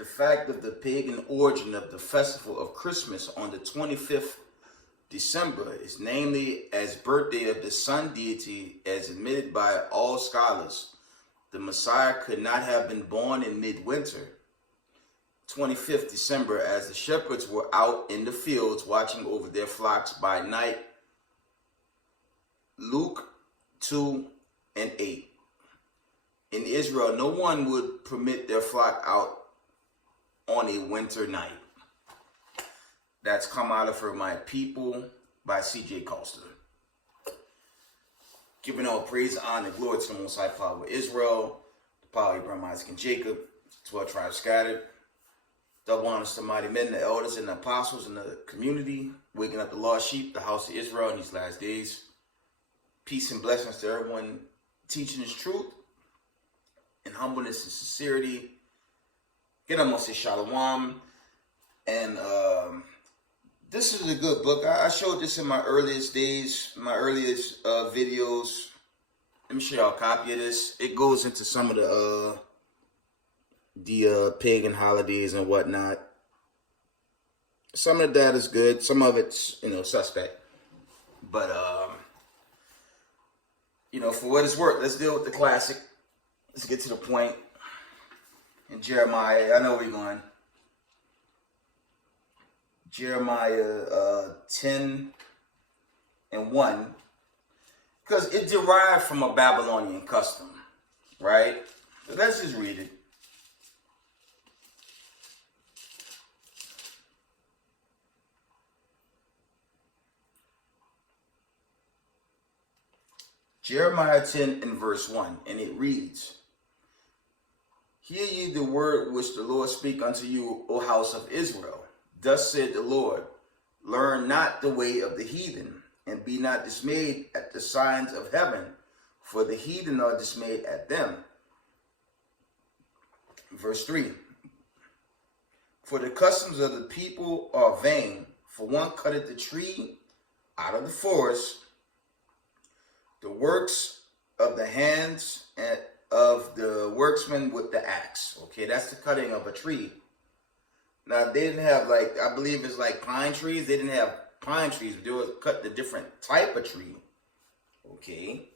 the fact of the pagan origin of the festival of Christmas on the 25th December is namely as birthday of the sun deity as admitted by all scholars. The Messiah could not have been born in midwinter. 25th December, as the shepherds were out in the fields watching over their flocks by night. Luke 2:8. In Israel, no one would permit their flock out on a winter night. That's Come Out of Her, My People by C.J. Coster. Giving all praise, honor, glory to the Most High Power of Israel, the power of Abraham, Isaac, and Jacob, 12 tribes scattered. Double honors to mighty men, the elders, and the apostles in the community, waking up the lost sheep, the house of Israel in these last days. Peace and blessings to everyone teaching His truth in humbleness and sincerity. Get Amos say shalom. And this is a good book. I showed this in my earliest days, my earliest videos. Let me show y'all a copy of this. It goes into some of the pagan holidays and whatnot. Some of that is good. Some of it's, suspect. But, for what it's worth, let's deal with the classic. Let's get to the point. In Jeremiah, I know where we're going. Jeremiah 10:1. Because it derived from a Babylonian custom, right? So let's just read it. Jeremiah 10 and verse 1, and it reads, Hear ye the word which the Lord speak unto you, O house of Israel. Thus said the Lord, Learn not the way of the heathen, and be not dismayed at the signs of heaven, for the heathen are dismayed at them. Verse 3, For the customs of the people are vain, for one cutteth the tree out of the forest, the works of the hands and of the worksman with the axe. Okay, that's the cutting of a tree. Now, they didn't have, I believe it's like pine trees. They didn't have pine trees. They would cut the different type of tree. Okay.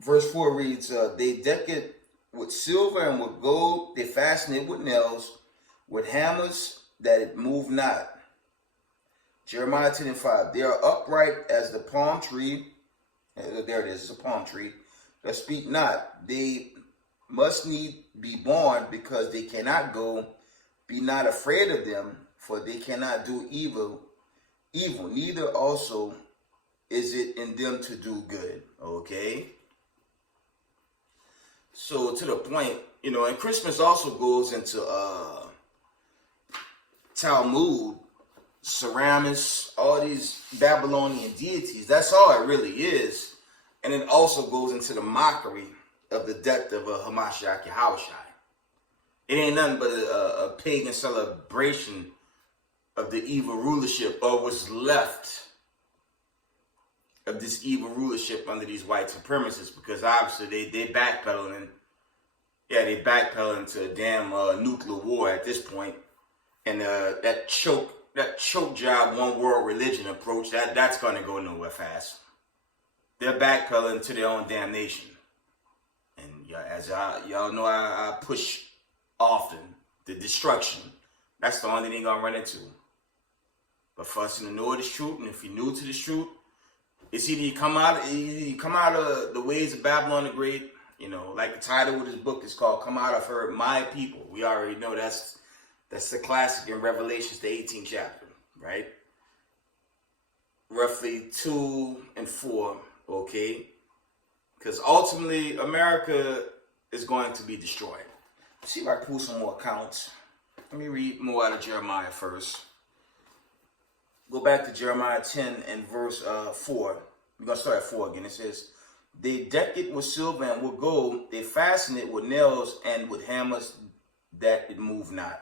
Verse 4 reads, They deck it with silver and with gold. They fasten it with nails, with hammers, that it move not. Jeremiah 10:5. They are upright as the palm tree. There it is, it's a palm tree. That speak not. They must need be born, because they cannot go. Be not afraid of them, for they cannot do evil. Neither also is it in them to do good. Okay. So to the point, and Christmas also goes into Talmud, Ceramus, all these Babylonian deities. That's all it really is. And it also goes into the mockery of the death of Hamashiach Yahushai. It ain't nothing but a pagan celebration of the evil rulership, or what's left of this evil rulership under these white supremacists, because obviously they backpedaling. Yeah, they backpedaling to a damn nuclear war at this point. And that choke job, one world religion approach, that's going to go nowhere fast. They're backpedaling to their own damnation. And as y'all know, I push often the destruction. That's the only thing they're going to run into. But for us to know this truth, and if you're new to this truth, it's either you come out of the ways of Babylon the Great, like the title of this book is called, Come Out of Her, My People. We already know that's the classic in Revelations, the 18th chapter, right? Roughly 2 and 4, okay? Because ultimately, America is going to be destroyed. Let's see if I can pull some more accounts. Let me read more out of Jeremiah first. Go back to Jeremiah 10 and verse 4. We're going to start at 4 again. It says, They deck it with silver and with gold. They fasten it with nails and with hammers, that it move not.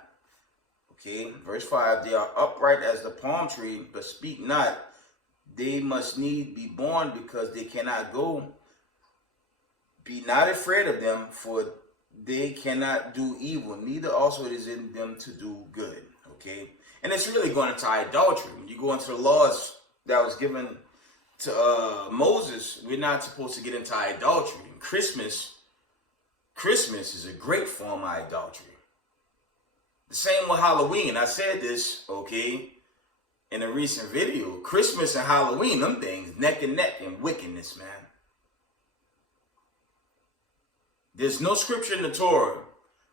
Okay, verse 5. They are upright as the palm tree, but speak not. They must need be born, because they cannot go. Be not afraid of them, for they cannot do evil, neither also it is in them to do good. Okay? And it's really going into idolatry. When you go into the laws that was given to Moses, we're not supposed to get into idolatry. And Christmas is a great form of idolatry. The same with Halloween. I said this, okay, in a recent video. Christmas and Halloween, them things, neck and neck in wickedness, man. There's no scripture in the Torah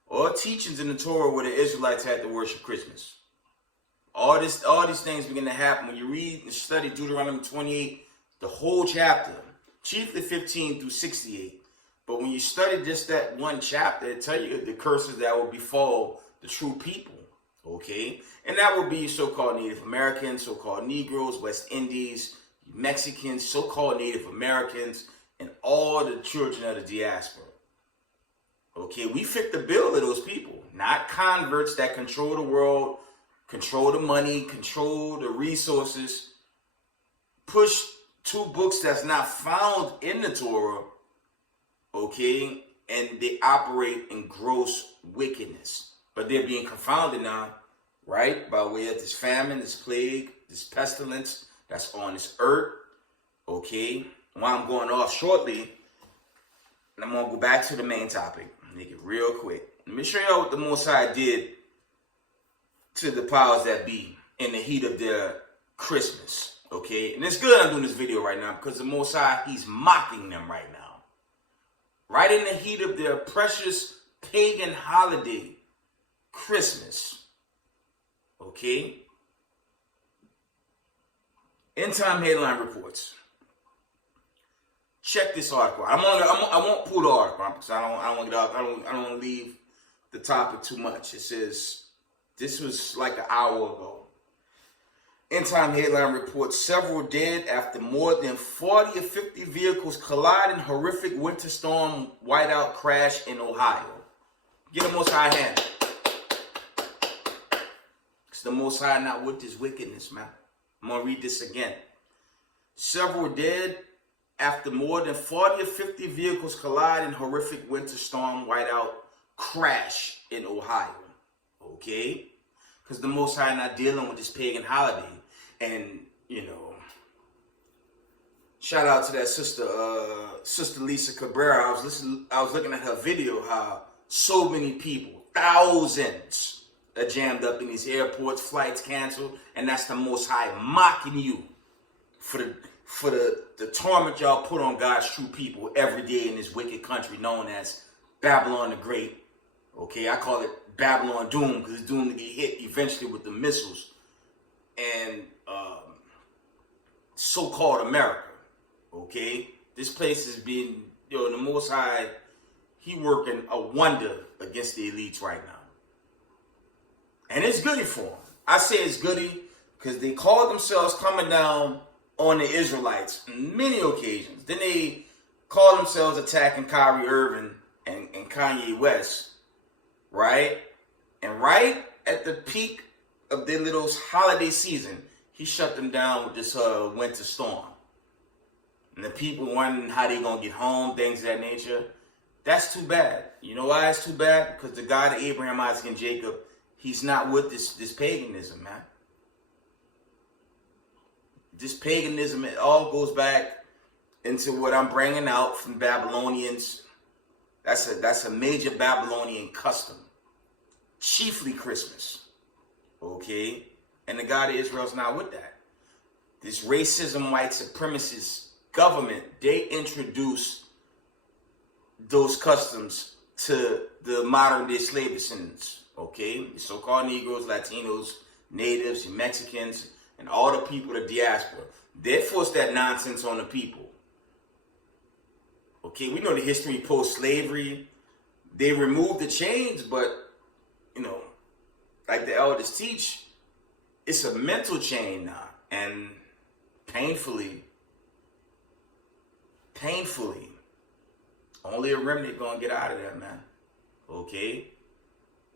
or teachings in the Torah where the Israelites had to worship Christmas. All these things begin to happen when you read and study Deuteronomy 28, the whole chapter, chiefly 15 through 68. But when you study just that one chapter, it tells you the curses that will befall the true people, okay? And that would be so-called Native Americans, so-called Negroes, West Indies, Mexicans, so-called Native Americans, and all the children of the diaspora. Okay, we fit the bill of those people, not converts that control the world, control the money, control the resources, push two books that's not found in the Torah, okay, and they operate in gross wickedness. But they're being confounded now, right, by way of this famine, this plague, this pestilence that's on this earth, okay. While I'm going off shortly, and I'm going to go back to the main topic. Make it real quick. Let me show you what the Most High did to the powers that be in the heat of their Christmas. Okay? And it's good I'm doing this video right now because the Most High, he's mocking them right now. Right in the heat of their precious pagan holiday, Christmas. Okay? End time headline reports. Check this article. I won't pull the article because I don't want to get off. I don't want to leave the topic too much. It says this was like an hour ago. End time headline reports: several dead after more than 40 or 50 vehicles collide in horrific winter storm whiteout crash in Ohio. Get the Most High hand. It's the Most High not with this wickedness, man. I'm gonna read this again. Several dead after more than 40 or 50 vehicles collide in horrific winter storm whiteout crash in Ohio. Okay? Because the Most High not dealing with this pagan holiday. And, you know, shout out to that sister Lisa Cabrera. I was looking at her video how so many people, thousands, are jammed up in these airports, flights canceled, and that's the Most High mocking you for the torment y'all put on God's true people every day in this wicked country known as Babylon the Great. Okay, I call it Babylon Doom because it's doomed to get hit eventually with the missiles and so-called America. Okay, this place is being, the Most High, he working a wonder against the elites right now. And it's goody for them. I say it's goody because they call themselves coming down on the Israelites on many occasions. Then they call themselves attacking Kyrie Irving and Kanye West, right? And right at the peak of their little holiday season, he shut them down with this winter storm. And the people wondering how they gonna get home, things of that nature. That's too bad. You know why it's too bad? Because the God of Abraham, Isaac, and Jacob, he's not with this paganism, man. This paganism, it all goes back into what I'm bringing out from Babylonians. That's a major Babylonian custom. Chiefly Christmas. Okay? And the God of Israel's not with that. This racism, white supremacist government, they introduced those customs to the modern day slave descendants. Okay? The so-called Negroes, Latinos, Natives, Mexicans, and all the people of the diaspora. They forced that nonsense on the people. Okay, we know the history post-slavery. They removed the chains, but, like the elders teach, it's a mental chain now. And painfully, only a remnant gonna get out of that, man. Okay?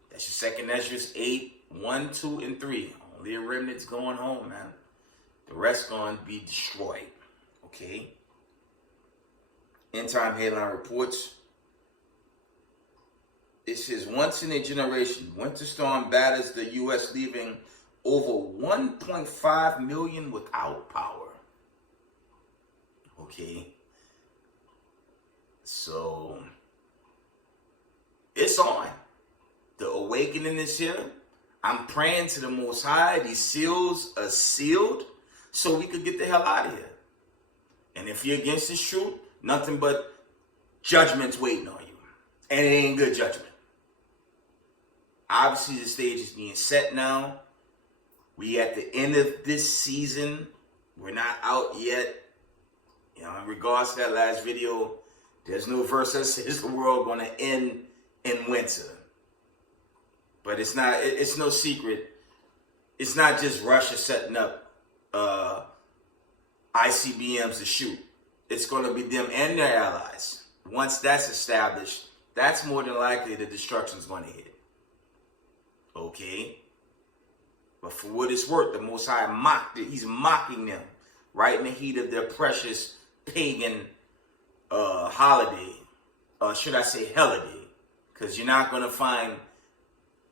That's your second Ezra's 8, 1, 2, and 3. Only a remnant's going home, man. The rest going to be destroyed. Okay? End time headline reports. It says, once in a generation, winter storm batters the U.S., leaving over 1.5 million without power. Okay. So, it's on. The awakening is here. I'm praying to the Most High. These seals are sealed so we could get the hell out of here. And if you're against this truth, nothing but judgment's waiting on you. And it ain't good judgment. Obviously, the stage is being set now. We at the end of this season. We're not out yet. You know, in regards to that last video, there's no verse that says the world going to end in winter. But it's no secret. It's not just Russia setting up ICBMs to shoot. It's going to be them and their allies. Once that's established, that's more than likely the destruction's going to hit. Okay? But for what it's worth, the Most High mocked it. He's mocking them right in the heat of their precious pagan holiday. Should I say holiday? Because you're not going to find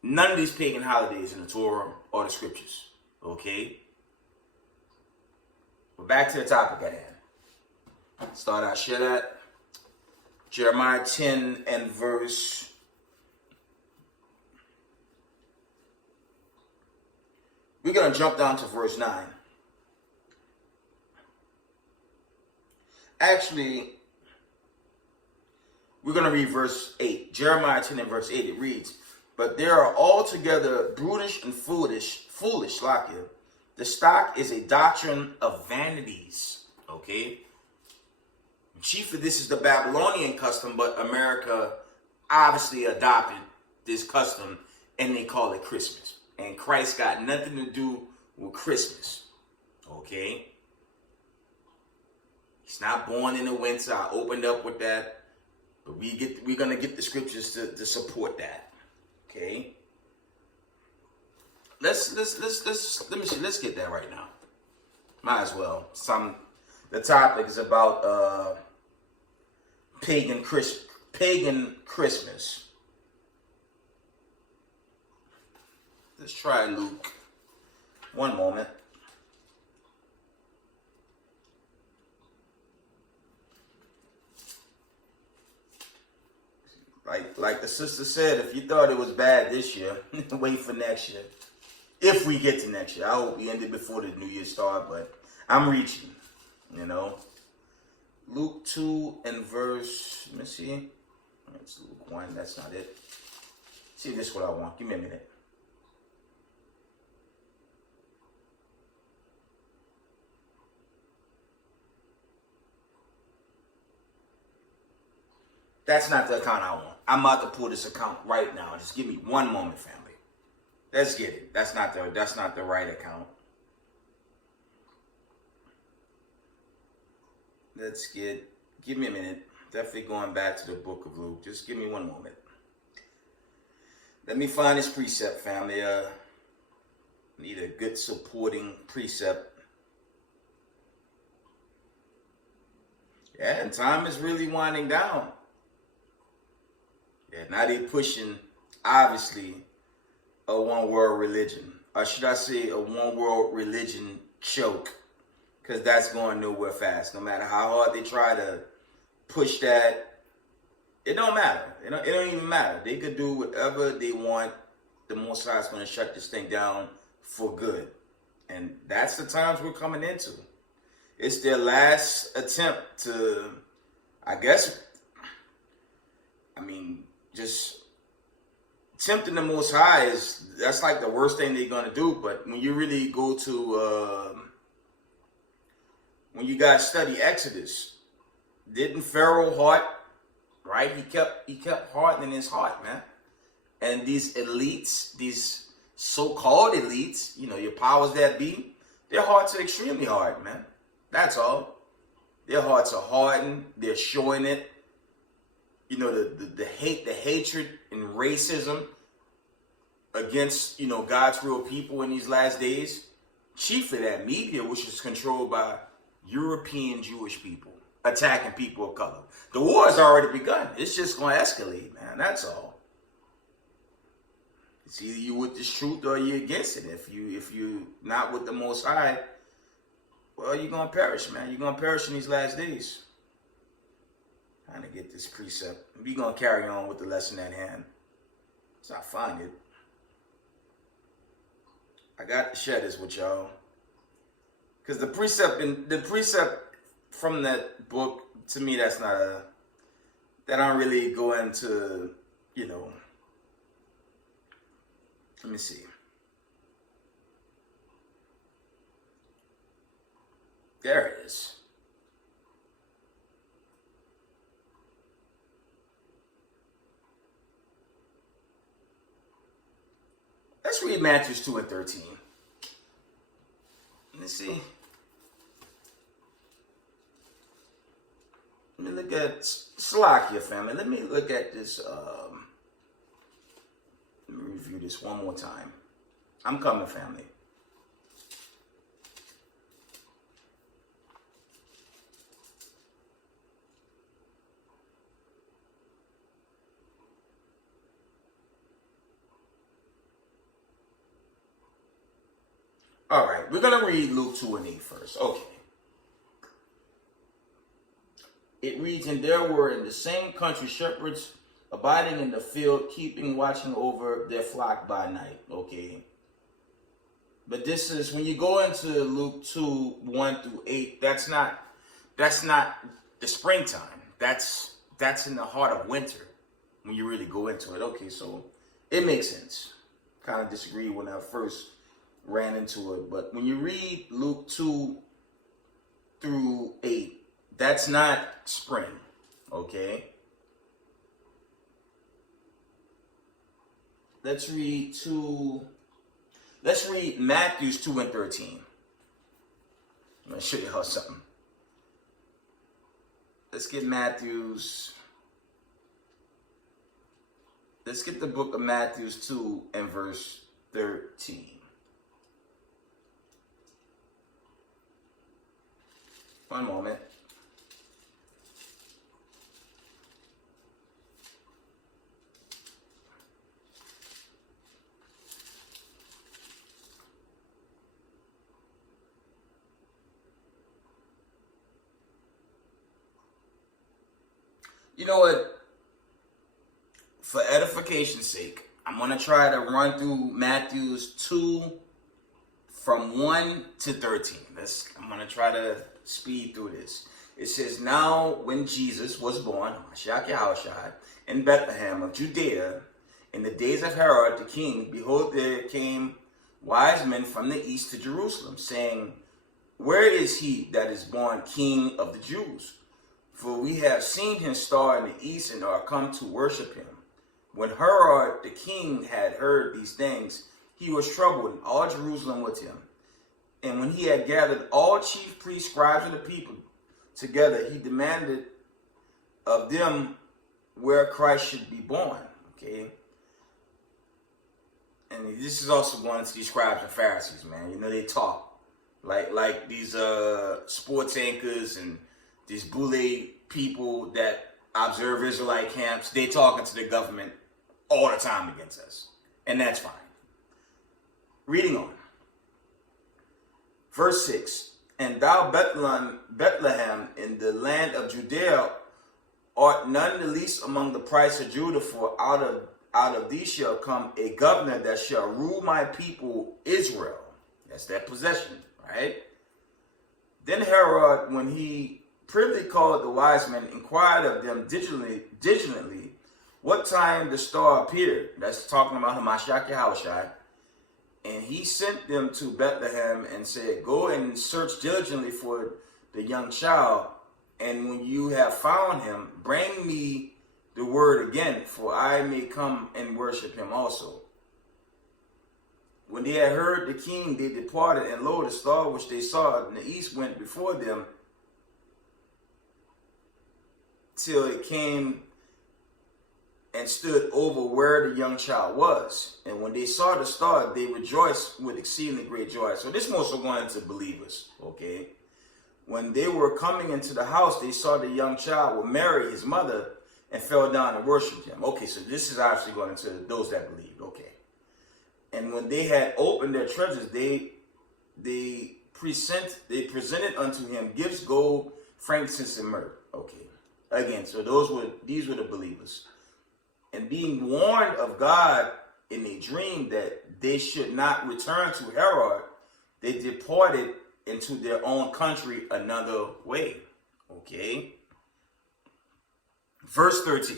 none of these pagan holidays in the Torah or the scriptures. Okay? But back to the topic at hand. Start out, share that. Jeremiah 10 and verse. We're going to jump down to verse 9. Actually, we're going to read verse 8. Jeremiah 10 and verse 8, it reads, but they are altogether brutish and foolish, like you. The stock is a doctrine of vanities. Okay? Chiefly, this is the Babylonian custom, but America obviously adopted this custom, and they call it Christmas. And Christ got nothing to do with Christmas. Okay? He's not born in the winter. I opened up with that. But we're gonna get the scriptures to support that. Okay? Let me see. Let's get that right now. Might as well. The topic is about pagan Christmas. Let's try Luke. One moment. Like the sister said, if you thought it was bad this year, wait for next year. If we get to next year. I hope we end it before the new year start, but I'm reaching, you know. Luke 2 and verse, let me see. It's Luke 1, that's not it. See, this is what I want. Give me a minute. That's not the account I want. I'm about to pull this account right now. Just give me one moment, family. Let's get it. That's not the right account. Give me a minute. Definitely going back to the book of Luke. Just give me one moment. Let me find this precept, family. Need a good supporting precept. Yeah, and time is really winding down. Yeah, now they're pushing, obviously, a one-world religion. Or should I say a one-world religion choke? Because that's going nowhere fast. No matter how hard they try to push that, it don't matter. It don't even matter. They could do whatever they want. The Most High is going to shut this thing down for good. And that's the times we're coming into. It's their last attempt to, just tempting the Most High that's like the worst thing they're going to do. But when you really go to, when you guys study Exodus, didn't Pharaoh heart, right? He kept hardening his heart, man. And these elites, these so-called elites, you know, your powers that be, their hearts are extremely hard, man. That's all. Their hearts are hardened. They're showing it. You know, the hatred and racism against, you know, God's real people in these last days. Chiefly that media, which is controlled by European Jewish people. attacking people of color. The war has already begun. It's just going to escalate, man. That's all. It's either you with this truth or you against it. If you not with the Most High, well, you're going to perish, man. You're going to perish in these last days. Trying to get this precept. We're going to carry on with the lesson at hand. So I find it. I got to share this with y'all. Because the precept from that book, to me, that's not that don't really go into, you know, let me see. There it is. Let's read Matthew 2 and 13. Let me see. Let me look at Slakia, family. Let me look at this. Let me review this one more time. I'm coming, family. All right, we're going to read Luke 2 and 8 first. Okay. It reads, and there were in the same country shepherds abiding in the field, watching over their flock by night. Okay. But this is, when you go into Luke 2, 1 through 8, that's not the springtime. That's in the heart of winter when you really go into it. Okay, so it makes sense. Kind of disagree when I first ran into it. But when you read Luke 2 through 8, that's not spring, okay? Let's read Matthew 2 and 13. I'm going to show you how something. Let's get the book of Matthew 2 and verse 13. One moment. You know what? For edification's sake, I'm going to try to run through Matthew 2 from 1 to 13. I'm going to try to speed through this. It says, now when Jesus was born, in Bethlehem of Judea, in the days of Herod the king, behold, there came wise men from the east to Jerusalem, saying, where is he that is born King of the Jews? For we have seen his star in the east and are come to worship him. When Herod the king had heard these things, he was troubled, and all Jerusalem with him. And when he had gathered all chief priests, scribes, of the people together, he demanded of them where Christ should be born. Okay. And this is also going into these scribes and Pharisees, man. You know, they talk like these sports anchors and these boule people that observe Israelite camps. They talking to the government all the time against us. And that's fine. Reading on. Verse 6. And thou Bethlehem in the land of Judea art none the least among the princes of Judah, for out of thee shall come a governor that shall rule my people Israel. That's that possession, right? Then Herod, when he privily called the wise men, inquired of them diligently what time the star appeared. That's talking about Hamashiach Yahushua. And he sent them to Bethlehem and said, go and search diligently for the young child. And when you have found him, bring me the word again, for I may come and worship him also. When they had heard the king, they departed, and lo, the star which they saw in the east went before them till it came and stood over where the young child was. And when they saw the star, they rejoiced with exceedingly great joy. So this is also going into believers, okay? when they were coming into the house, they saw the young child with Mary, his mother, and fell down and worshipped him. Okay, so this is actually going into those that believed. Okay. And when they had opened their treasures, they presented unto him gifts, gold, frankincense, and myrrh. Okay. Again, so these were the believers. And being warned of God in a dream that they should not return to Herod, they departed into their own country another way. Okay. Verse 13.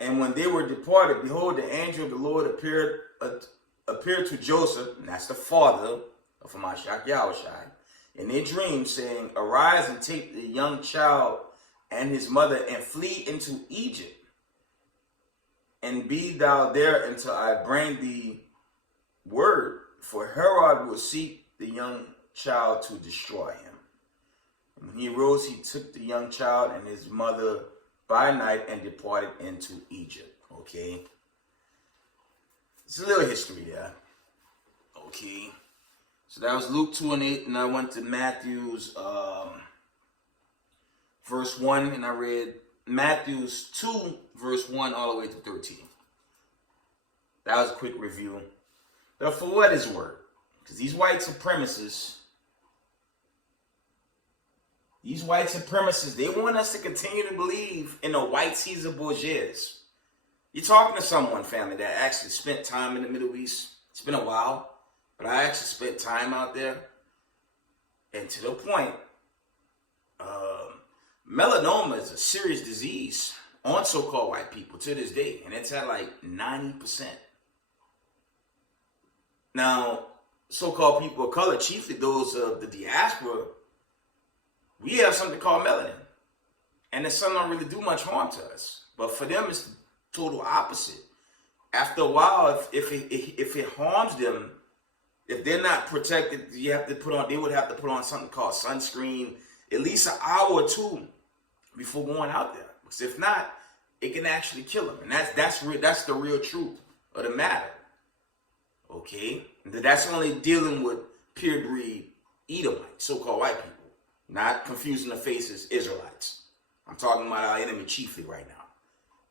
And when they were departed, behold, the angel of the Lord appeared to Joseph, and that's the father of Hamashiach Yahushai, in a dream, saying, arise and take the young child and his mother and flee into Egypt, and be thou there until I bring thee word, for Herod will seek the young child to destroy him. And when he arose, he took the young child and his mother by night and departed into Egypt. Okay. It's a little history there. Okay. So that was Luke 2:8, and I went to Matthew's verse 1, and I read Matthew's 2, verse 1 all the way to 13. That was a quick review. But for what is word? Because these white supremacists, they want us to continue to believe in the white Caesar Borgias. You're talking to someone, family, that actually spent time in the Middle East. It's been a while, but I actually spent time out there. And to the point, melanoma is a serious disease on so-called white people to this day. And it's at like 90%. Now, so-called people of color, chiefly those of the diaspora, we have something called melanin. And the sun don't really do much harm to us. But for them, it's the total opposite. After a while, if it harms them, if they're not protected, they would have to put on something called sunscreen at least an hour or two before going out there. Because if not, it can actually kill them. And that's the real truth of the matter. Okay? That's only dealing with pure breed Edomites, so-called white people. Not confusing the faces Israelites. I'm talking about our enemy chiefly right now.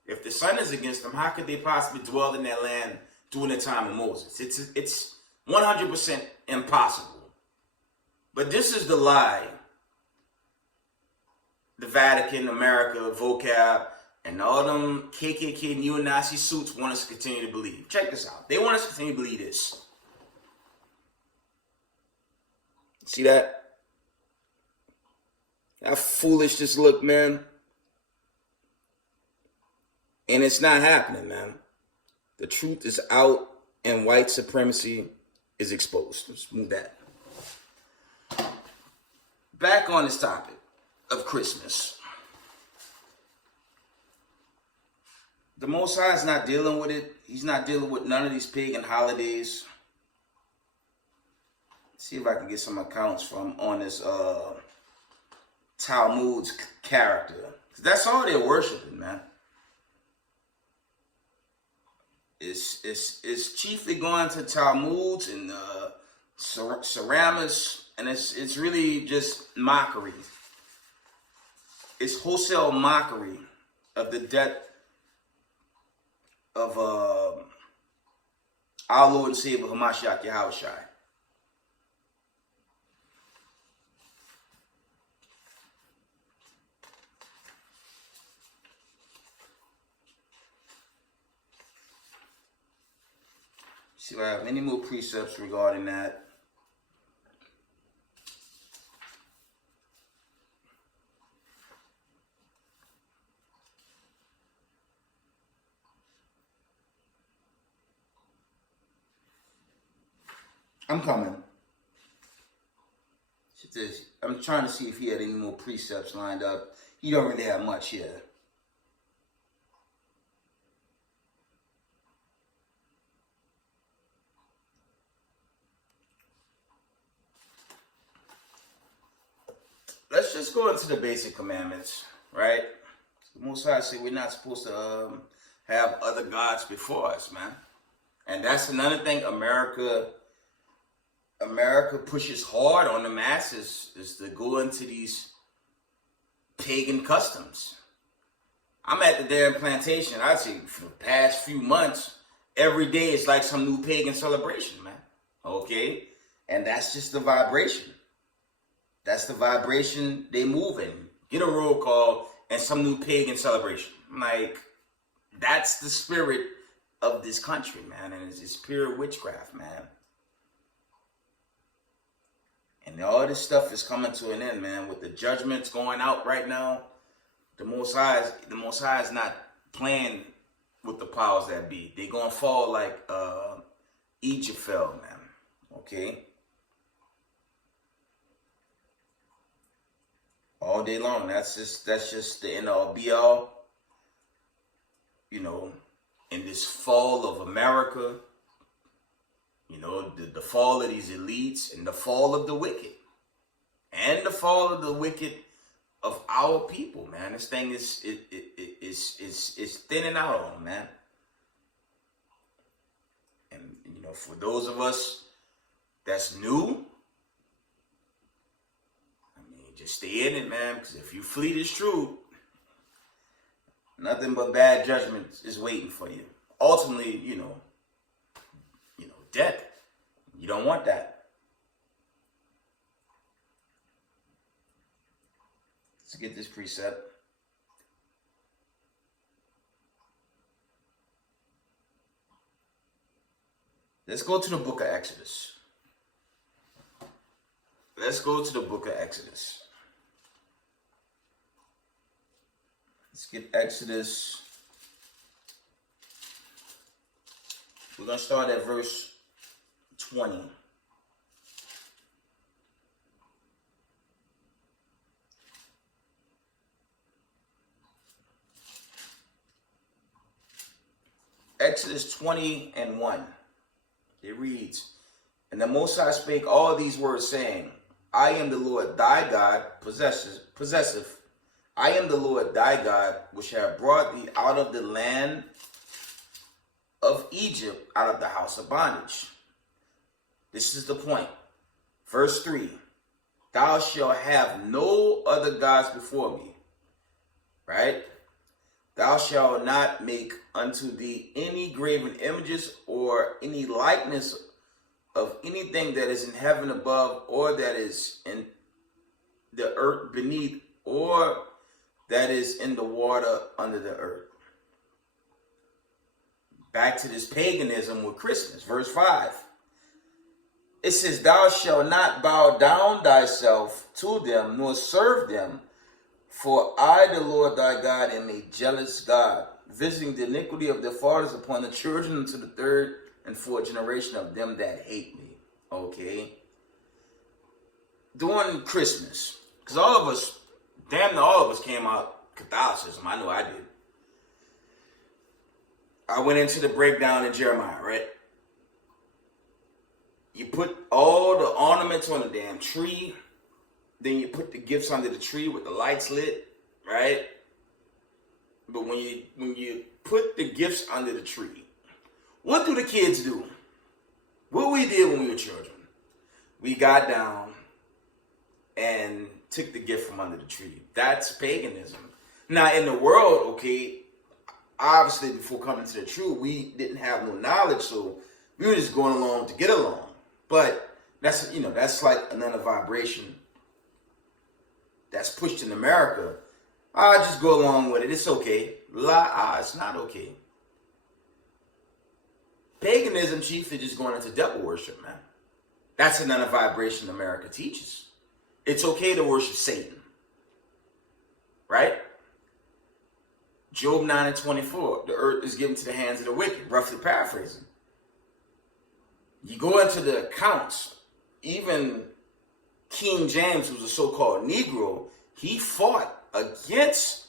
If the sun is against them, how could they possibly dwell in that land during the time of Moses? It's 100% impossible. But this is the lie the Vatican, America, vocab, and all them KKK neo-Nazi suits want us to continue to believe. Check this out. They want us to continue to believe this. See that? How foolish this look, man. And it's not happening, man. The truth is out and white supremacy is exposed. Let's move that. Back on this topic of Christmas. The Most High is not dealing with it. He's not dealing with none of these pagan holidays. Let's see if I can get some accounts from on this Talmud's character. That's all they're worshiping, man. It's chiefly going to Talmuds and Ceramus, and it's really just mockery. It's wholesale mockery of the death of our Lord and Savior Hamashiach Yahushai. See if I have any more precepts regarding that. I'm coming. I'm trying to see if he had any more precepts lined up. He don't really have much here. Let's just go into the basic commandments, right? The Most High said we're not supposed to have other gods before us, man. And that's another thing America America pushes hard on the masses is to go into these pagan customs. I'm at the damn plantation. I'd say for the past few months, every day it's like some new pagan celebration, man. Okay? And that's just the vibration. That's the vibration they move in. Get a roll call and some new pagan celebration. Like, that's the spirit of this country, man. And it's pure witchcraft, man. And all this stuff is coming to an end, man. With the judgments going out right now, the Most High is not playing with the powers that be. They're going to fall like Egypt fell, man. Okay? All day long. That's just the end all be all. You know, in this fall of America, you know, the fall of these elites and the fall of the wicked. And the fall of the wicked of our people, man. This thing is thinning out on them, man. And, you know, for those of us that's new, I mean, just stay in it, man. Because if you flee this truth, nothing but bad judgment is waiting for you. Ultimately, you know, death. You don't want that. Let's get this precept. Let's go to the book of Exodus. Let's go to the book of Exodus. Let's get Exodus. We're going to start at verse 20. Exodus 20:1. It reads, "And the Most High spake all these words, saying, I am the Lord thy God, possessive. I am the Lord thy God, which have brought thee out of the land of Egypt, out of the house of bondage." This is the point. Verse 3. "Thou shalt have no other gods before me." Right? "Thou shalt not make unto thee any graven images or any likeness of anything that is in heaven above, or that is in the earth beneath, or that is in the water under the earth." Back to this paganism with Christmas. Verse 5. It says, "Thou shalt not bow down thyself to them, nor serve them. For I, the Lord thy God, am a jealous God, visiting the iniquity of their fathers upon the children unto the third and fourth generation of them that hate me." Okay? During Christmas, because all of us, damn near all of us came out Catholicism. I know I did. I went into the breakdown in Jeremiah, right? You put all the ornaments on the damn tree. Then you put the gifts under the tree with the lights lit, right? But when you put the gifts under the tree, what do the kids do? What we did when we were children? We got down and took the gift from under the tree. That's paganism. Now, in the world, okay, obviously before coming to the truth, we didn't have no knowledge, so we were just going along to get along. But that's, you know, that's like another vibration that's pushed in America. I just go along with it. It's okay. It's not okay. Paganism, chief, is just going into devil worship, man. That's another vibration America teaches. It's okay to worship Satan. Right? Job 9:24. The earth is given to the hands of the wicked. Roughly paraphrasing. You go into the accounts, even King James, who's a so-called Negro, he fought against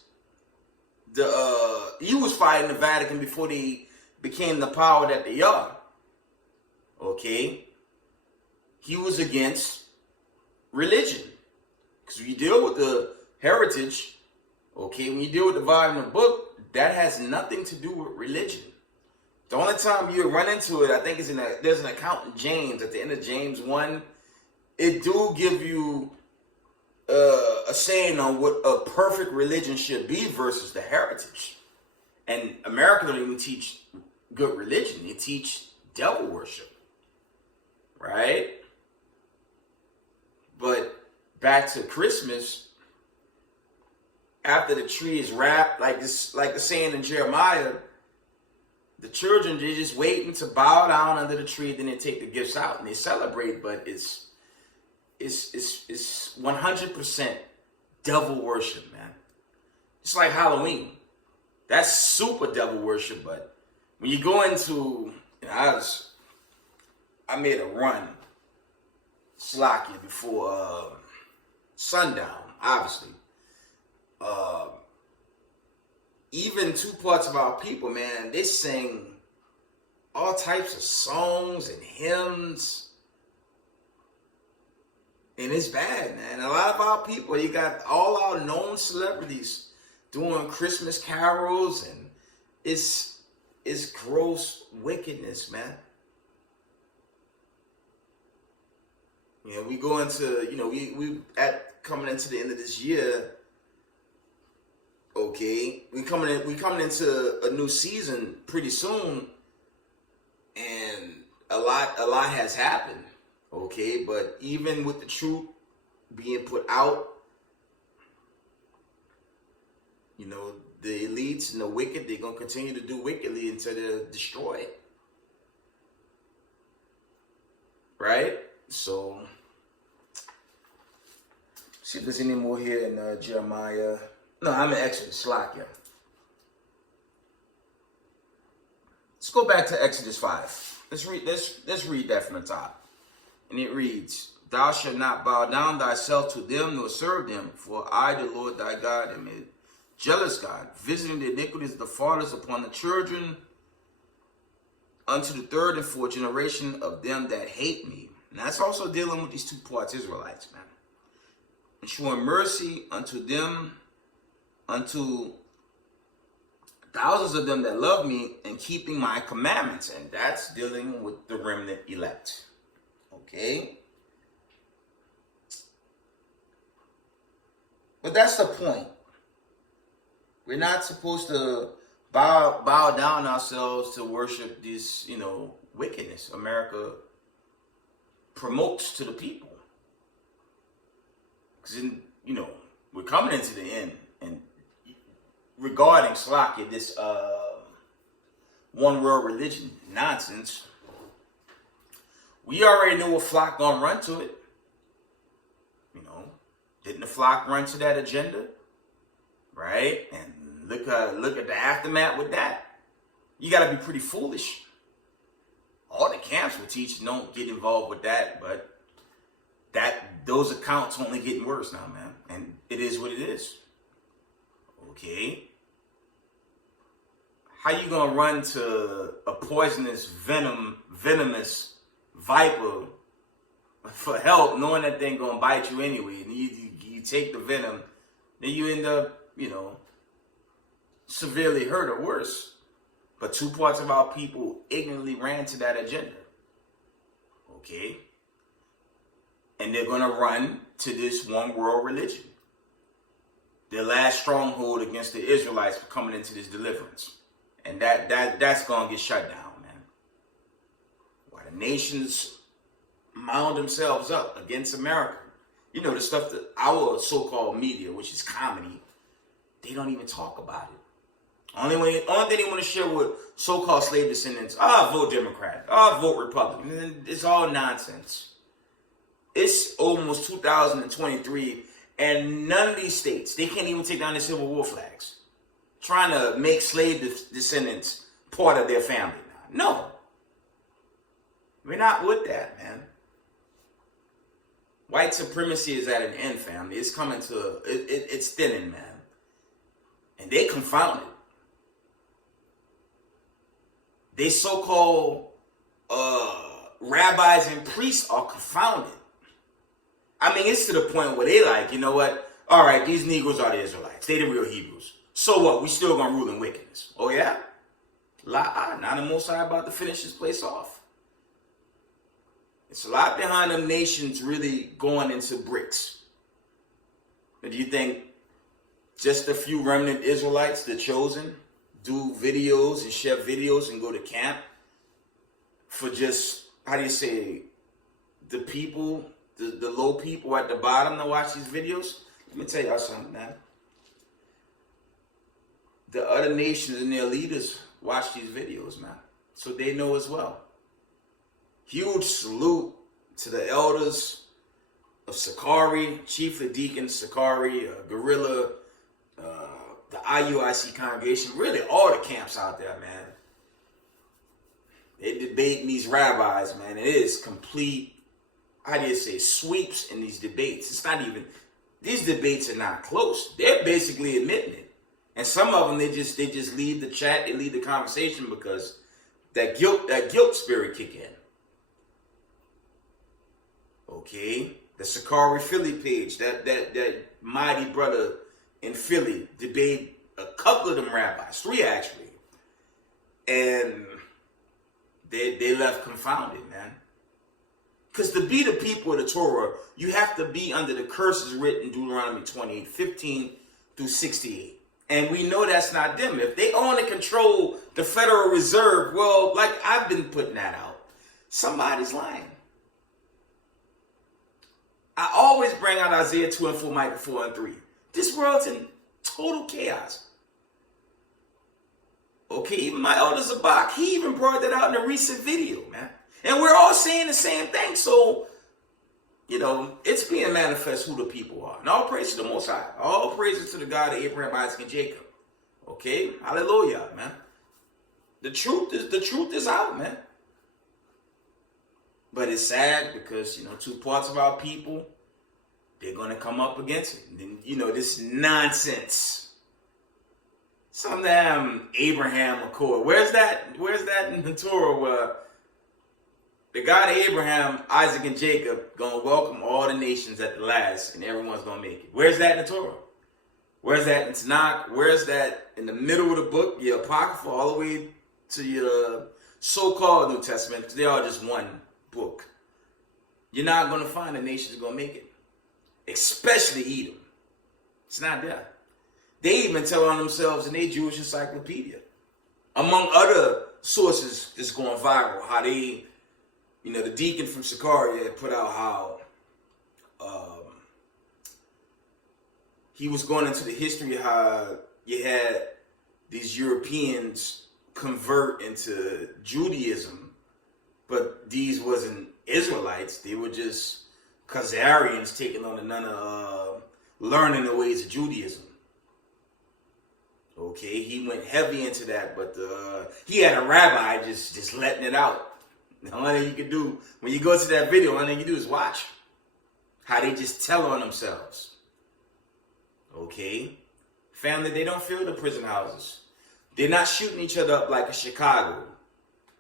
he was fighting the Vatican before they became the power that they are. Okay? He was against religion. Because when you deal with the heritage, okay, when you deal with the volume of the book, that has nothing to do with religion. The only time you run into it, I think, is there's an account in James, at the end of James 1. It do give you a saying on what a perfect religion should be versus the heritage. And America don't even teach good religion. They teach devil worship, right? But back to Christmas, after the tree is wrapped, like the saying in Jeremiah, the children, they're just waiting to bow down under the tree, then they take the gifts out and they celebrate. But it's 100% devil worship, man. It's like Halloween. That's super devil worship. But when you go into, I made a run, Slocky, before sundown, obviously. Even two parts of our people, man, they sing all types of songs and hymns. And it's bad, man. A lot of our people, you got all our known celebrities doing Christmas carols, and it's gross wickedness, man. You know, we go into, we coming into the end of this year. Okay, we coming into a new season pretty soon, and a lot has happened. Okay, but even with the truth being put out, the elites and the wicked, they're gonna continue to do wickedly until they're destroyed. Right? So, see if there's any more here in Jeremiah. No, I'm in Exodus, Slakia. Let's go back to Exodus 5. Let's read that from the top. And it reads, "Thou shalt not bow down thyself to them, nor serve them, for I, the Lord thy God, am a jealous God, visiting the iniquities of the fathers upon the children, unto the third and fourth generation of them that hate me." And that's also dealing with these two parts, Israelites, man. "And showing mercy unto them, unto thousands of them that love me, and keeping my commandments." And that's dealing with the remnant elect. Okay? But that's the point. We're not supposed to bow down ourselves to worship this, wickedness America promotes to the people. Because, we're coming into the end. And regarding Slocky, this one world religion nonsense, we already know a flock gonna run to it. Didn't the flock run to that agenda? Right? And look at the aftermath with that. You gotta be pretty foolish. All the camps were teaching don't get involved with that, but those accounts only getting worse now, man. And it is what it is. Okay? How you gonna run to a poisonous, venomous viper for help, knowing that thing gonna bite you anyway? And you take the venom, then you end up, severely hurt or worse. But two parts of our people ignorantly ran to that agenda. Okay? And they're gonna run to this one world religion. Their last stronghold against the Israelites for coming into this deliverance. And that's gonna get shut down, man. While the nations mound themselves up against America, the stuff that our so-called media, which is comedy, they don't even talk about it. Only thing they want to share with so-called slave descendants, vote Democrat, vote Republican. And it's all nonsense. It's almost 2023, and none of these states, they can't even take down the Civil War flags, trying to make slave descendants part of their family now. No. We're not with that, man. White supremacy is at an end, family. It's coming to, it's thinning, man. And they confounded. They so-called rabbis and priests are confounded. I mean, it's to the point where they like, you know what? All right, these Negroes are the Israelites. They the real Hebrews. So what? We still gonna rule in wickedness. Oh yeah? Now the Most High about to finish this place off. It's a lot behind them nations really going into bricks. But do you think just a few remnant Israelites, the chosen, do videos and share videos and go to camp for just, how do you say, the people, the low people at the bottom to watch these videos? Let me tell y'all something, man. The other nations and their leaders watch these videos, man, so they know as well. Huge salute to the elders of Sakari, Chief of Deacons Sakari, Guerrilla, the IUIC congregation, really all the camps out there, man. They debating these rabbis, man. It is complete, how do you say, sweeps in these debates. It's not even, these debates are not close. They're basically admitting it. And some of them, they just leave the chat, they leave the conversation because that guilt spirit kick in. Okay, the Sakari Philly page, that mighty brother in Philly debate a couple of them rabbis, 3 actually, and they left confounded, man. Because to be the people of the Torah, you have to be under the curses written in Deuteronomy 28:15 through 68. And we know that's not them. If they own and control the Federal Reserve, well, like I've been putting that out, somebody's lying. I always bring out Isaiah 2 and 4, Micah 4 and 3. This world's in total chaos. Okay, even my elder Zabak, he even brought that out in a recent video, man. And we're all saying the same thing. So, you know, it's being manifest who the people are. And all praise to the Most High. All praises to the God of Abraham, Isaac, and Jacob. Okay? Hallelujah, man. The truth is out, man. But it's sad because, you know, 2 parts of our people, they're going to come up against it. And then, you know, this nonsense. Some damn Abraham Accord. Where's that in the Torah where the God of Abraham, Isaac, and Jacob going to welcome all the nations at the last and everyone's going to make it? Where's that in the Torah? Where's that in Tanakh? Where's that in the middle of the book, your Apocrypha, all the way to your so-called New Testament? Because they are just one book. You're not going to find the nations going to make it. Especially Edom. It's not there. They even tell on themselves in their Jewish encyclopedia. Among other sources that's going viral, how they, you know, the deacon from Sicaria put out how he was going into the history how you had these Europeans convert into Judaism, but these wasn't Israelites. They were just Khazarians taking on learning the ways of Judaism. Okay, he went heavy into that, but he had a rabbi just letting it out. The only thing you can do, when you go to that video, the only thing you do is watch how they just tell on themselves. Okay? Family, they don't fill the prison houses. They're not shooting each other up like a Chicago,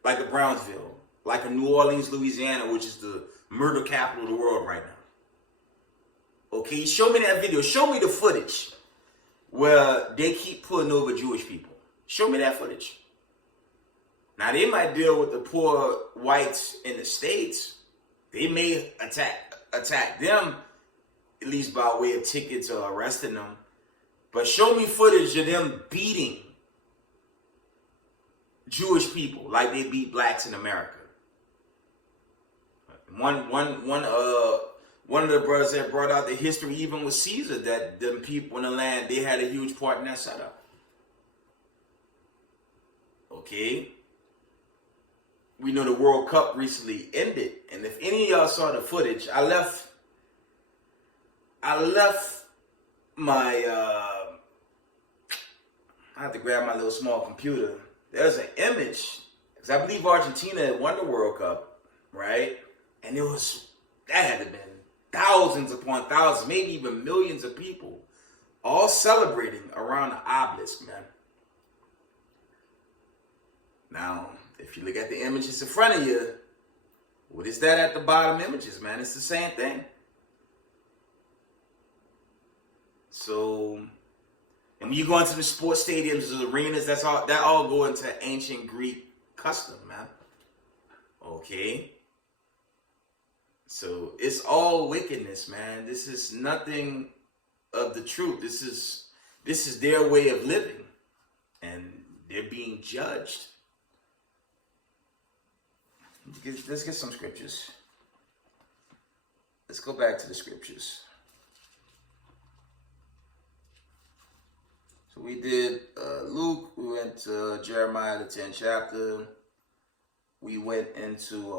like a Brownsville, like a New Orleans, Louisiana, which is the murder capital of the world right now. Okay? Show me that video. Show me the footage where they keep pulling over Jewish people. Show me that footage. Now, they might deal with the poor whites in the States. They may attack them, at least by way of tickets or arresting them. But show me footage of them beating Jewish people like they beat blacks in America. One of the brothers that brought out the history even with Caesar, that them people in the land, they had a huge part in that setup. Okay? We know the World Cup recently ended, and if any of y'all saw the footage, I left my I have to grab my little small computer. There's an image, because I believe Argentina had won the World Cup, right? And that had to have been thousands upon thousands, maybe even millions of people, all celebrating around the obelisk, man. Now, if you look at the images in front of you, what is that at the bottom images, man? It's the same thing. So, And when you go into the sports stadiums, the arenas, that all go into ancient Greek custom, man. Okay? So it's all wickedness, man. This is nothing of the truth. This is their way of living. And they're being judged. Let's get some scriptures. Let's go back to the scriptures. So we did Luke, we went to Jeremiah, the 10th chapter. We went into,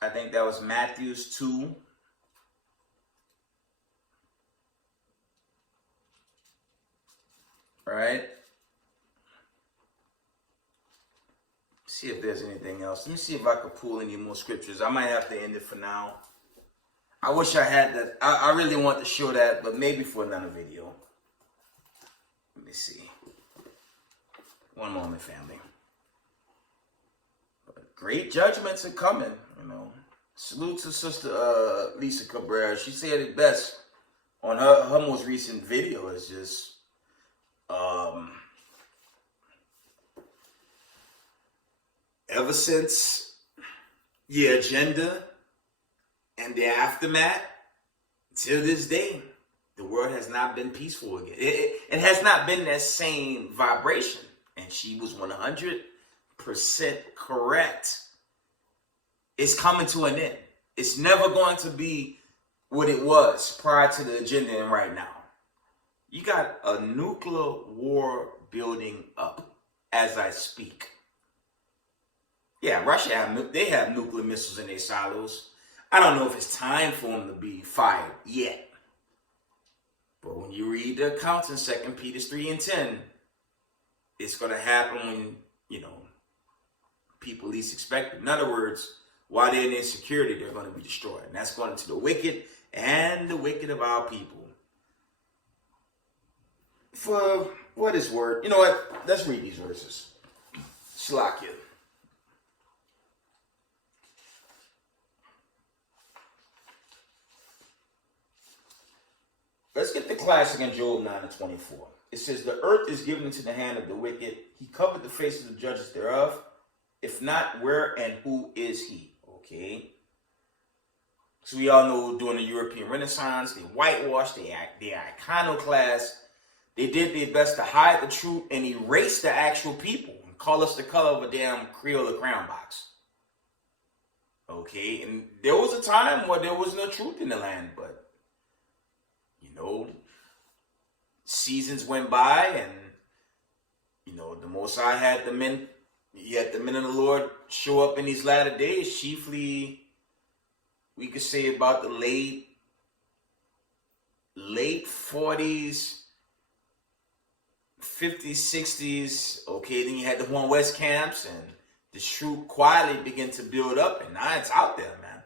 I think that was Matthew's 2. Right? See if there's anything else. Let me see if I could pull any more scriptures. I might have to end it for now. I wish I had that. I really want to show that, but maybe for another video. Let me see. One moment, family. But great judgments are coming, you know. Salute to Sister Lisa Cabrera. She said it best on her most recent video. It's just ever since the agenda and the aftermath till this day, the world has not been peaceful again. It has not been that same vibration. And she was 100% correct. It's coming to an end. It's never going to be what it was prior to the agenda and right now. You got a nuclear war building up as I speak. Yeah, Russia, they have nuclear missiles in their silos. I don't know if it's time for them to be fired yet. But when you read the accounts in 2 Peter 3 and 10, it's going to happen when, you know, people least expect it. In other words, while they're in insecurity, they're going to be destroyed. And that's going to the wicked and the wicked of our people. For what is word? You know what? Let's read these verses. Slakia. Let's get the classic in Job 9 and 24. It says, the earth is given into the hand of the wicked. He covered the faces of the judges thereof. If not, where and who is he? Okay. So we all know during the European Renaissance, they whitewashed, they iconoclast. They did their best to hide the truth and erase the actual people and call us the color of a damn Creole or crown box. Okay. And there was a time where there was no truth in the land, but you know, seasons went by and, you know, the Most High had the men of the Lord show up in these latter days. Chiefly, we could say about the late 40s, 50s, 60s. Okay, then you had the One West camps and the truth quietly began to build up, and now it's out there, man.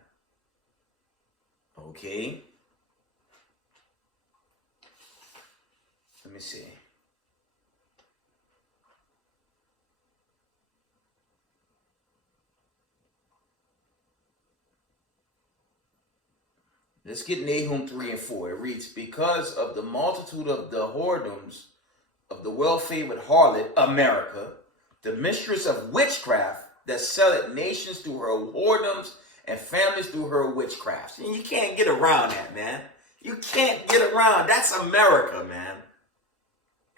Okay. Let me see. Let's get Nahum 3 and 4. It reads, because of the multitude of the whoredoms of the well-favored harlot, America, the mistress of witchcraft that selleth nations through her whoredoms and families through her witchcrafts. And you can't get around that, man. You can't get around. That's America, man.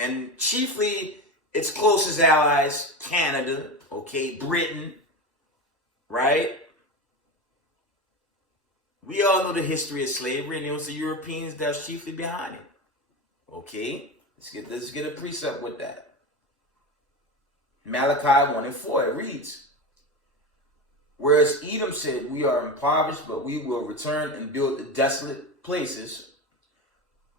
And chiefly, its closest allies, Canada, okay, Britain, right? We all know the history of slavery, and it was the Europeans that was chiefly behind it. Okay, let's get a precept with that. Malachi 1 and 4, it reads, whereas Edom said, we are impoverished, but we will return and build the desolate places.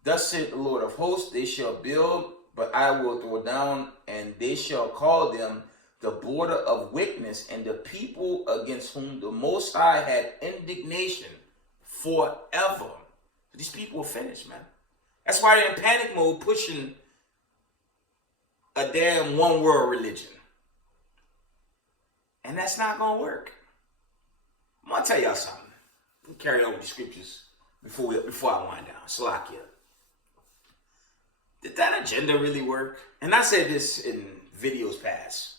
Thus said the Lord of hosts, they shall build, but I will throw down, and they shall call them the border of wickedness, and the people against whom the Most High had indignation forever. These people are finished, man. That's why they're in panic mode, pushing a damn one world religion. And that's not going to work. I'm going to tell y'all something. We'll carry on with the scriptures before I wind down. Salakia. Did that agenda really work? And I said this in videos past.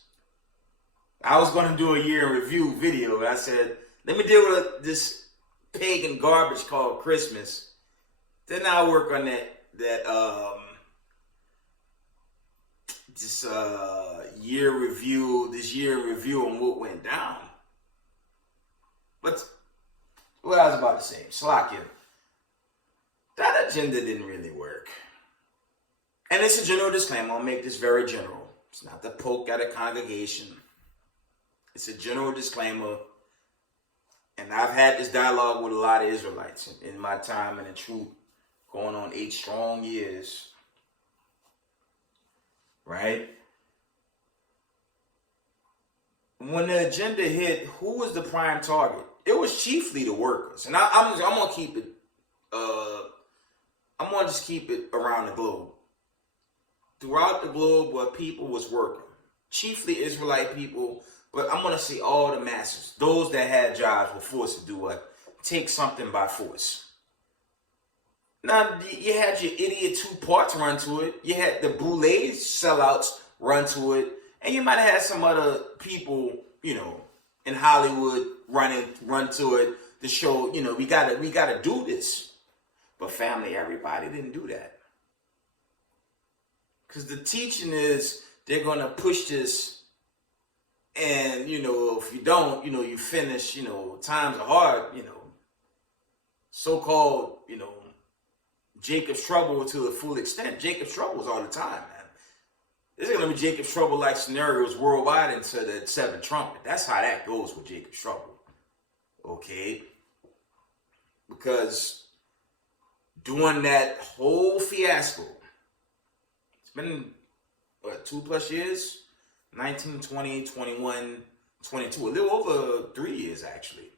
I was going to do a year in review video. I said, let me deal with this pagan garbage called Christmas. Then I'll work on this year in review on what went down. But what I was about to say, Slakia, that agenda didn't really work. And it's a general disclaimer. I'll make this very general. It's not to poke at a congregation. It's a general disclaimer. And I've had this dialogue with a lot of Israelites in my time in the truth, going on 8 strong years. Right? When the agenda hit, who was the prime target? It was chiefly the workers. And I'm going to keep it, I'm going to just keep it around the globe. Throughout the globe where people was working, chiefly Israelite people, but I'm going to say all the masses, those that had jobs were forced to do what? Take something by force. Now, you had your idiot 2 parts run to it. You had the boule sellouts run to it. And you might have had some other people, in Hollywood run to it to show, we gotta do this. But family, everybody didn't do that. Because the teaching is they're going to push this, and, if you don't, you finish, times are hard, so-called, Jacob's trouble to the full extent. Jacob's trouble is all the time, man. There's going to be Jacob's trouble-like scenarios worldwide until the 7th trumpet. That's how that goes with Jacob's trouble. Okay? Because during that whole fiasco, it's been, 2+ years? 19, 20, 21, 22. A little over 3 years, actually.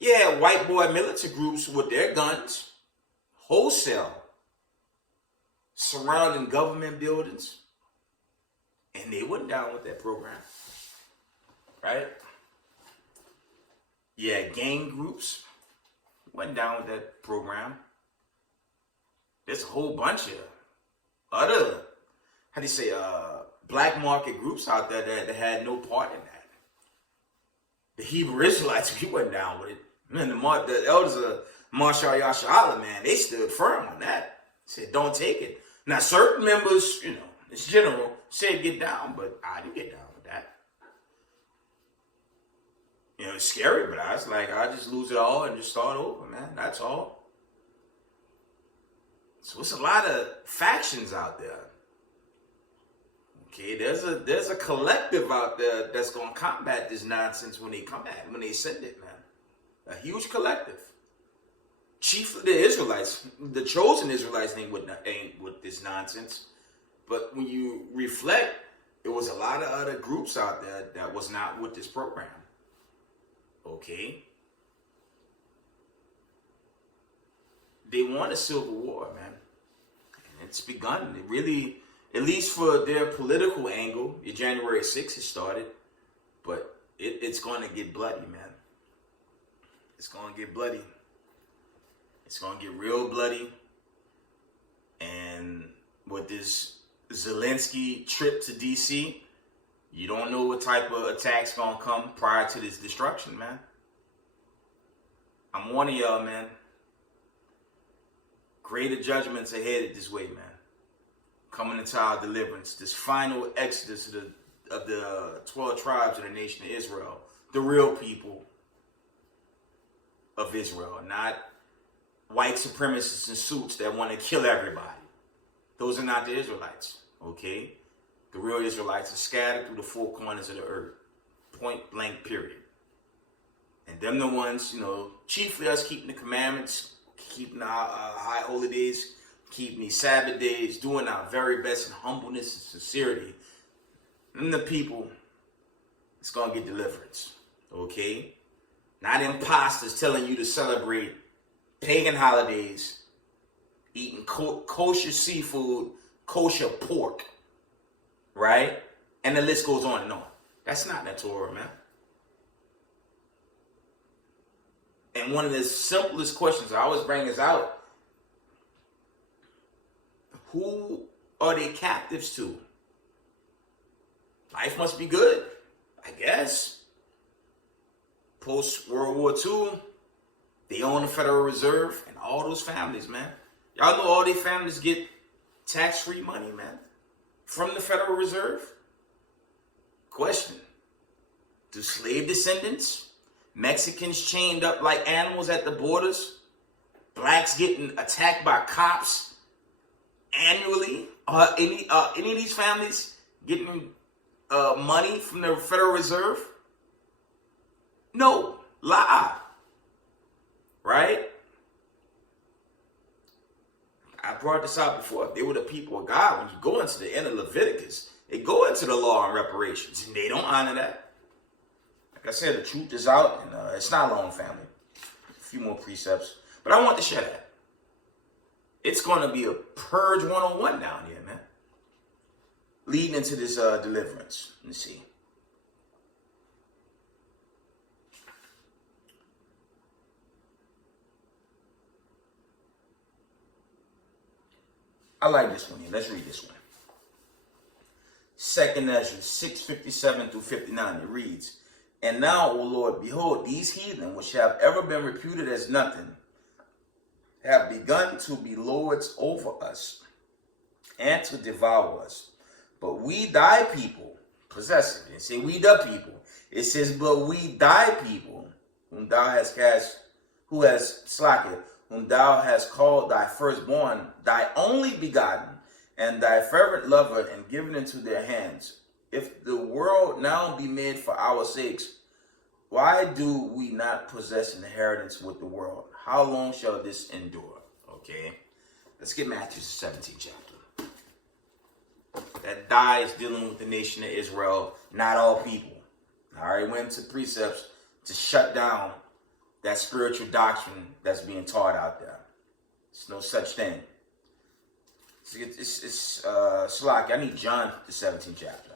Yeah, white boy military groups with their guns, wholesale, surrounding government buildings. And they went down with that program. Right? Yeah, gang groups went down with that program. There's a whole bunch of other, black market groups out there that had no part in that. The Hebrew Israelites, we went down with it. Man, the elders of Marshal Yashala, man, they stood firm on that. Said, don't take it. Now, certain members, it's general, said get down, but I didn't get down with that. It's scary, but I was like, I'll just lose it all and just start over, man. That's all. So it's a lot of factions out there. Okay, there's a collective out there that's gonna combat this nonsense when they send it, man. A huge collective. Chiefly the Israelites, the chosen Israelites ain't with this nonsense. But when you reflect, there was a lot of other groups out there that was not with this program. Okay? They want a civil war, man. And it's begun. It really, at least for their political angle, January 6th it started. But it's going to get bloody, man. It's going to get bloody. It's going to get real bloody. And with this Zelensky trip to D.C., you don't know what type of attack's going to come prior to this destruction, man. I'm warning y'all, man. Greater judgments are headed this way, man. Coming into our deliverance. This final exodus of the 12 tribes of the nation of Israel. The real people of Israel. Not white supremacists in suits that want to kill everybody. Those are not the Israelites, okay? The real Israelites are scattered through the 4 corners of the earth. Point blank, period. And them the ones, chiefly us keeping the commandments, keeping our high holy days, keeping these Sabbath days, doing our very best in humbleness and sincerity. Them the people that's going to get deliverance, okay? Not imposters telling you to celebrate pagan holidays, eating kosher seafood, kosher pork, right? And the list goes on and on. That's not the Torah, man. And one of the simplest questions I always bring is out, who are they captives to? Life must be good, I guess. Post-World War II, they own the Federal Reserve and all those families, man. Y'all know all these families get tax-free money, man, from the Federal Reserve? Question. Do slave descendants, Mexicans chained up like animals at the borders, blacks getting attacked by cops annually, any of these families getting money from the Federal Reserve? No. Lie. Right? I brought this out before. If they were the people of God, when you go into the end of Leviticus, they go into the law and reparations, and they don't honor that. Like I said, the truth is out, and it's not long, family. A few more precepts. But I want to share that. It's going to be a purge 101 down here, man. Leading into this deliverance. Let me see. I like this one here. Let's read this one. 2nd Ezra 6:57 through 59. It reads, "And now, O Lord, behold, these heathen, which have ever been reputed as nothing, have begun to be lords over us and to devour us. But we thy people possess it." It say we the people. It says, but we thy people, whom thou hast cast, who has slacked, whom thou hast called thy firstborn, thy only begotten, and thy fervent lover, and given into their hands. If the world now be made for our sakes, why do we not possess an inheritance with the world? How long shall this endure? Okay, let's get Matthew 17 chapter. That dies dealing with the nation of Israel, not all people. All right, went to precepts to shut down that spiritual doctrine that's being taught out there. It's no such thing. It's Slack. I need John, the 17th chapter.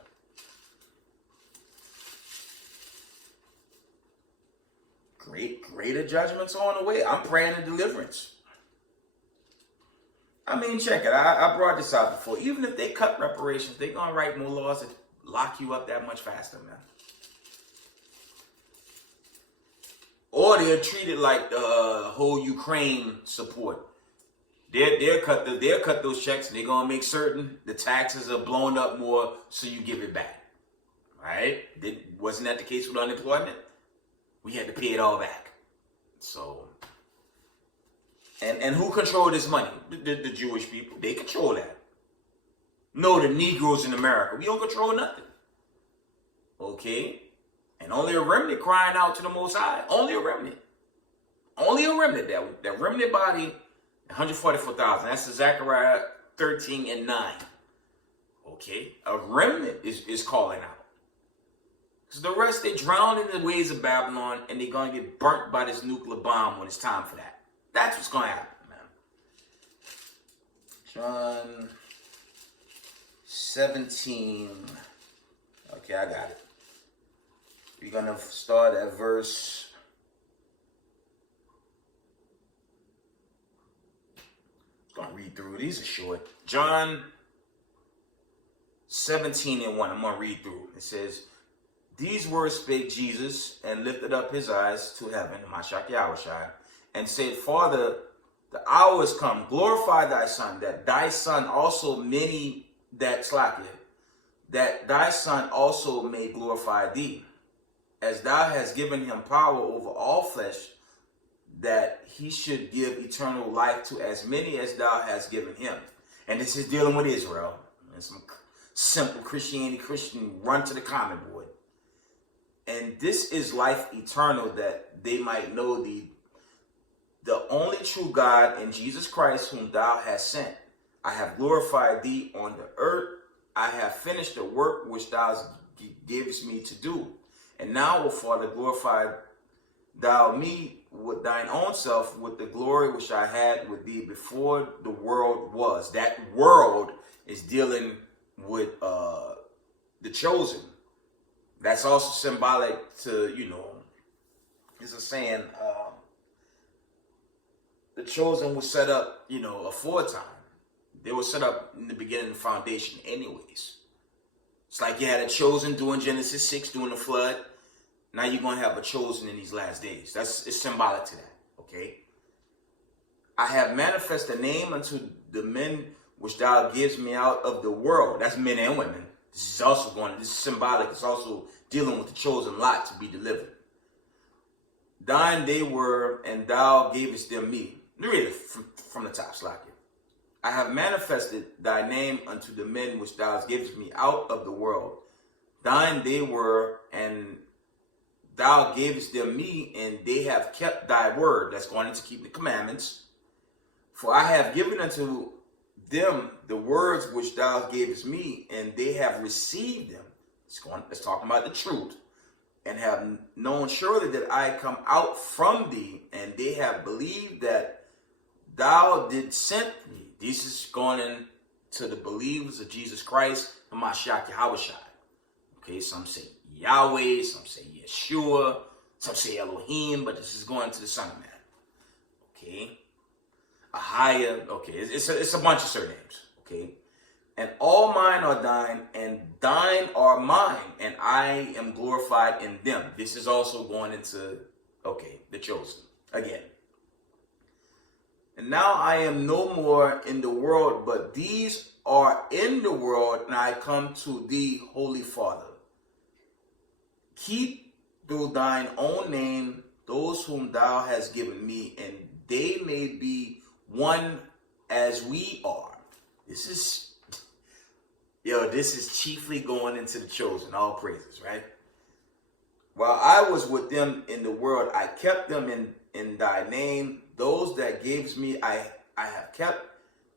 Greater judgments on the way. I'm praying a deliverance. I mean, check it. I brought this out before. Even if they cut reparations, they're going to write more laws that lock you up that much faster, man. Or they'll treat it like the whole Ukraine support. They'll cut those checks, and they're gonna make certain the taxes are blown up more, so you give it back. Right? Wasn't that the case with unemployment? We had to pay it all back. So, and who control this money? The Jewish people. They control that. No, the Negroes in America. We don't control nothing. Okay? And only a remnant crying out to the Most High. Only a remnant. Only a remnant. That remnant body, 144,000. That's Zechariah 13:9. Okay? A remnant is calling out. Because the rest, they drown in the ways of Babylon, and they're going to get burnt by this nuclear bomb when it's time for that. That's what's going to happen, man. John 17. Okay, I got it. We're going to start at verse. I'm going to read through. These are short. John 17:1. I'm going to read through. It says, "These words spake Jesus, and lifted up his eyes to heaven," Mashak Yahushai, "and said, Father, the hour is come. Glorify thy Son, that thy Son also many that slacketh, that thy Son also may glorify thee, as thou hast given him power over all flesh, that he should give eternal life to as many as thou hast given him." And this is dealing with Israel. And some simple Christian run to the common board. "And this is life eternal, that they might know thee, the only true God, and Jesus Christ, whom thou hast sent. I have glorified thee on the earth. I have finished the work which thou gavest me to do. And now, O Father, glorify thou me with thine own self, with the glory which I had with thee before the world was." That world is dealing with the chosen. That's also symbolic to, it's a saying, the chosen was set up, aforetime. They were set up in the beginning of the foundation anyways. It's like you had a chosen during Genesis 6 during the flood. Now you're going to have a chosen in these last days. It's symbolic to that, okay? I have manifested a name unto the men which thou givest me out of the world. That's men and women. This is symbolic. It's also dealing with the chosen lot to be delivered. Thine they were, and thou gavest them me. Let me read it from the top, Slack it. I have manifested thy name unto the men which thou gavest me out of the world. Thine they were, and thou gavest them me, and they have kept thy word. That's going into keeping the commandments. For I have given unto them the words which thou gavest me, and they have received them. Let's talk about the truth. And have known surely that I come out from thee, and they have believed that thou did send me. This is going into the believers of Jesus Christ, the Mashiach Yahushua. Okay, some say Yahweh, some say Yeshua, some say Elohim, but this is going to the Son of Man. Okay, Ahia. Okay, it's a bunch of surnames. Okay. And all mine are thine, and thine are mine, and I am glorified in them. This is also going into, the chosen again. And now I am no more in the world, but these are in the world, and I come to thee, Holy Father. Keep through thine own name those whom thou hast given me, and they may be one as we are. This is chiefly going into the chosen, all praises, right? While I was with them in the world, I kept them in thy name. Those that gavest me, I have kept,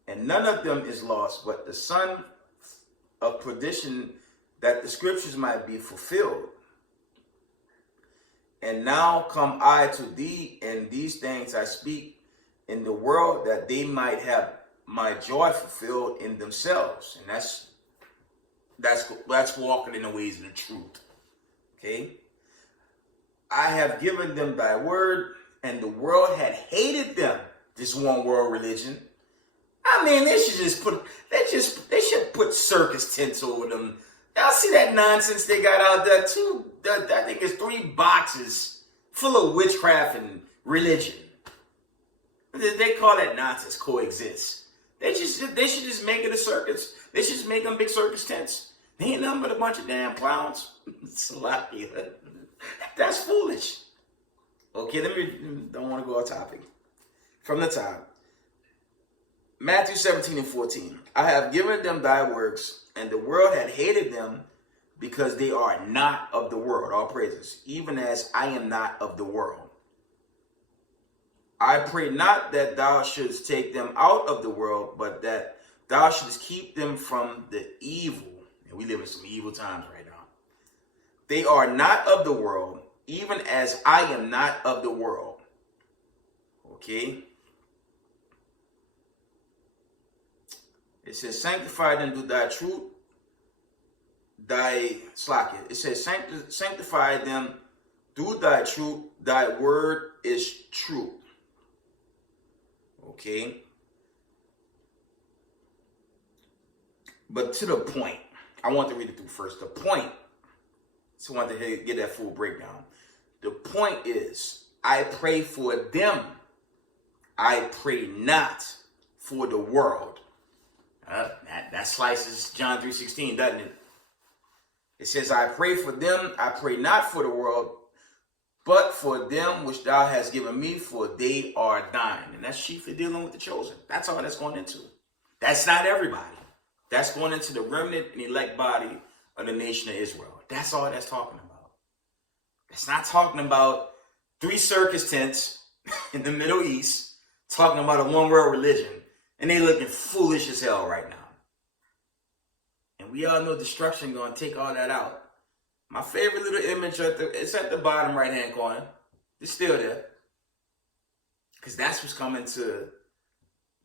and none of them is lost, but the son of perdition, that the scriptures might be fulfilled. And now come I to thee, and these things I speak in the world, that they might have my joy fulfilled in themselves. And that's walking in the ways of the truth. Okay? I have given them thy word, and the world had hated them. This one world religion. I mean, they should put circus tents over them. Y'all see that nonsense they got out there too? I think it's 3 boxes full of witchcraft and religion. They call that nonsense coexist. They should just make it a circus. They should just make them big circus tents. They ain't nothing but a bunch of damn clowns. That's foolish. Okay, don't want to go off topic. From the top. Matthew 17:14. I have given them thy works, and the world had hated them, because they are not of the world. All praises. Even as I am not of the world. I pray not that thou shouldst take them out of the world, but that thou shouldst keep them from the evil. And we live in some evil times right now. They are not of the world, even as I am not of the world. Okay? It says, sanctify them through thy truth. It says, sanctify them through thy truth. Thy word is true. Okay? But to the point, I want to read it through first. The point, so I want to get that full breakdown. The point is, I pray for them. I pray not for the world. That slices John 3:16, doesn't it? It says, I pray for them. I pray not for the world, but for them which thou hast given me, for they are thine. And that's chiefly dealing with the chosen. That's all that's going into. That's not everybody. That's going into the remnant and elect body of the nation of Israel. That's all that's talking about. It's not talking about 3 circus tents in the Middle East, talking about a one world religion, and they looking foolish as hell right now. And we all know destruction going to take all that out. My favorite little image, it's at the bottom right-hand corner. It's still there. Because that's what's coming to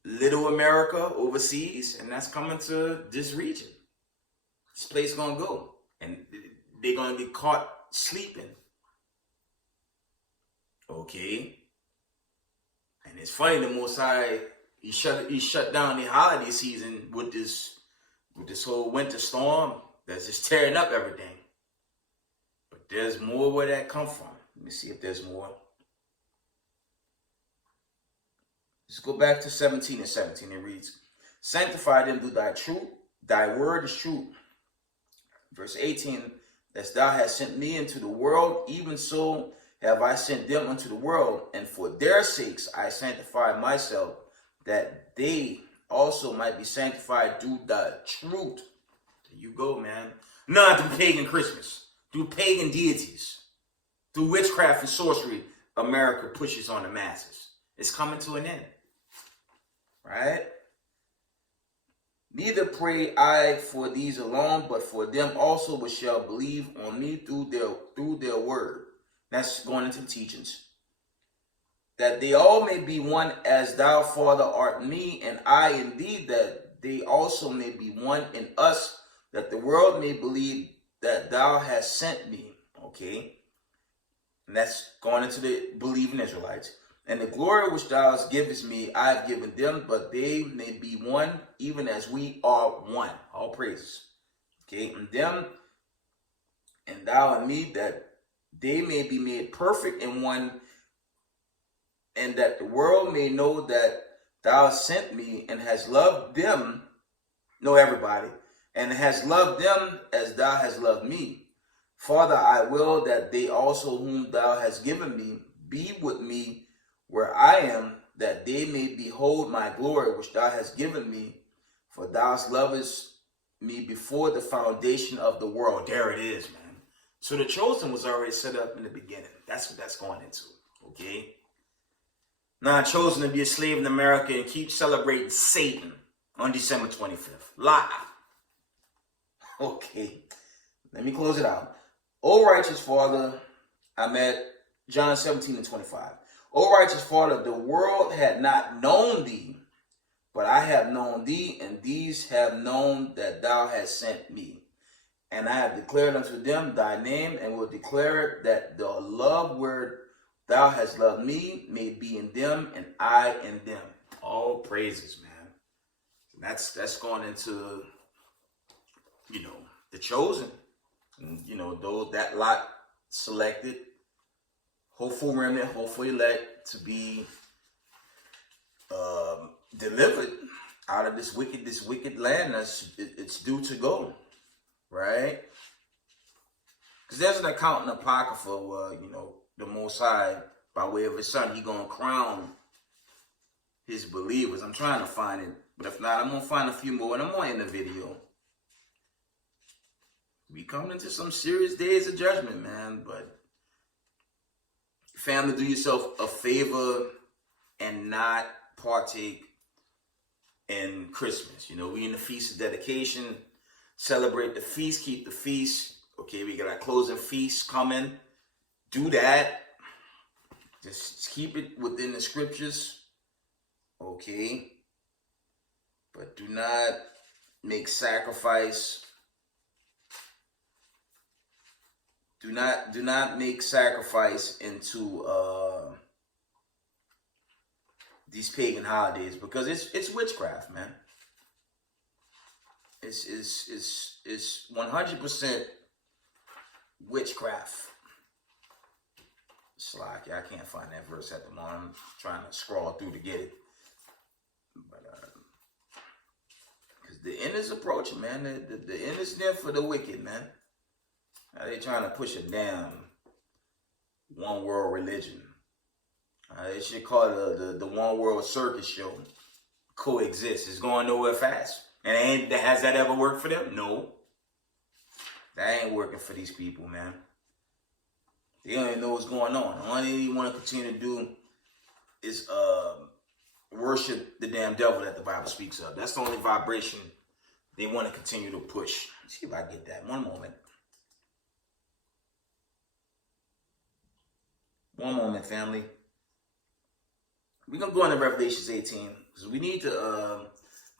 Little America overseas, and that's coming to this region. This place is going to go. And they're going to get caught sleeping. Okay. And it's funny, the Most High, he shut down the holiday season with this whole winter storm that's just tearing up everything. But there's more where that come from. Let me see if there's more. Let's go back to 17 and 17. It reads, sanctify them through thy truth. Thy word is true. Verse 18, as thou hast sent me into the world, even so have I sent them unto the world. And for their sakes I sanctify myself, that they also might be sanctified through the truth. There you go, man. Not through pagan Christmas, through pagan deities, through witchcraft and sorcery, America pushes on the masses. It's coming to an end. Right? Neither pray I for these alone, but for them also which shall believe on me through their word. That's going into the teachings. That they all may be one, as thou, Father, art in me, and I in thee, that they also may be one in us, that the world may believe that thou hast sent me. Okay? And that's going into the believing Israelites. And the glory which thou hast given me, I have given them, but they may be one, even as we are one. All praises. Okay, and them and thou and me, that they may be made perfect in one, and that the world may know that thou hast sent me and hast loved them, know everybody, and hast loved them as thou hast loved me. Father, I will that they also whom thou hast given me be with me where I am, that they may behold my glory which thou hast given me, for thou hast loved me before the foundation of the world. There it is, man. So the chosen was already set up in the beginning. That's what that's going into, okay? Not chosen to be a slave in America and keep celebrating Satan on December 25th. Lie. Okay, let me close it out. O righteous Father, I'm at John 17 and 25. O righteous Father, the world had not known thee, but I have known thee, and these have known that thou hast sent me. And I have declared unto them thy name, and will declare it, that the love where thou hast loved me may be in them, and I in them. All praises, man. That's going into, the chosen. And, though that lot selected, hopeful remnant, hopeful elect to be delivered out of this wicked land it's due to go, right? Because there's an account in Apocrypha where, the Most High, by way of his son, he gonna crown his believers. I'm trying to find it, but if not, I'm gonna find a few more, and I'm gonna end the video. We coming into some serious days of judgment, man, but family, do yourself a favor and not partake in Christmas. We in the Feast of Dedication. Celebrate the feast, keep the feast. Okay, we got our closing feast coming. Do that. Just keep it within the scriptures. Okay. But do not make sacrifice. Do not make sacrifice into these pagan holidays, because it's witchcraft, man. It's 100% witchcraft. Slack, I can't find that verse at the moment. I'm trying to scroll through to get it, but because the end is approaching, man. The end is near for the wicked, man. Now they trying to push a damn one world religion. They should call it the one world circus show. Coexist. It's going nowhere fast. And has that ever worked for them? No. That ain't working for these people, man. They don't even know what's going on. The only thing they want to continue to do is worship the damn devil that the Bible speaks of. That's the only vibration they want to continue to push. Let's see if I get that. One moment. One moment, family. We're going to go into Revelations 18 because we need to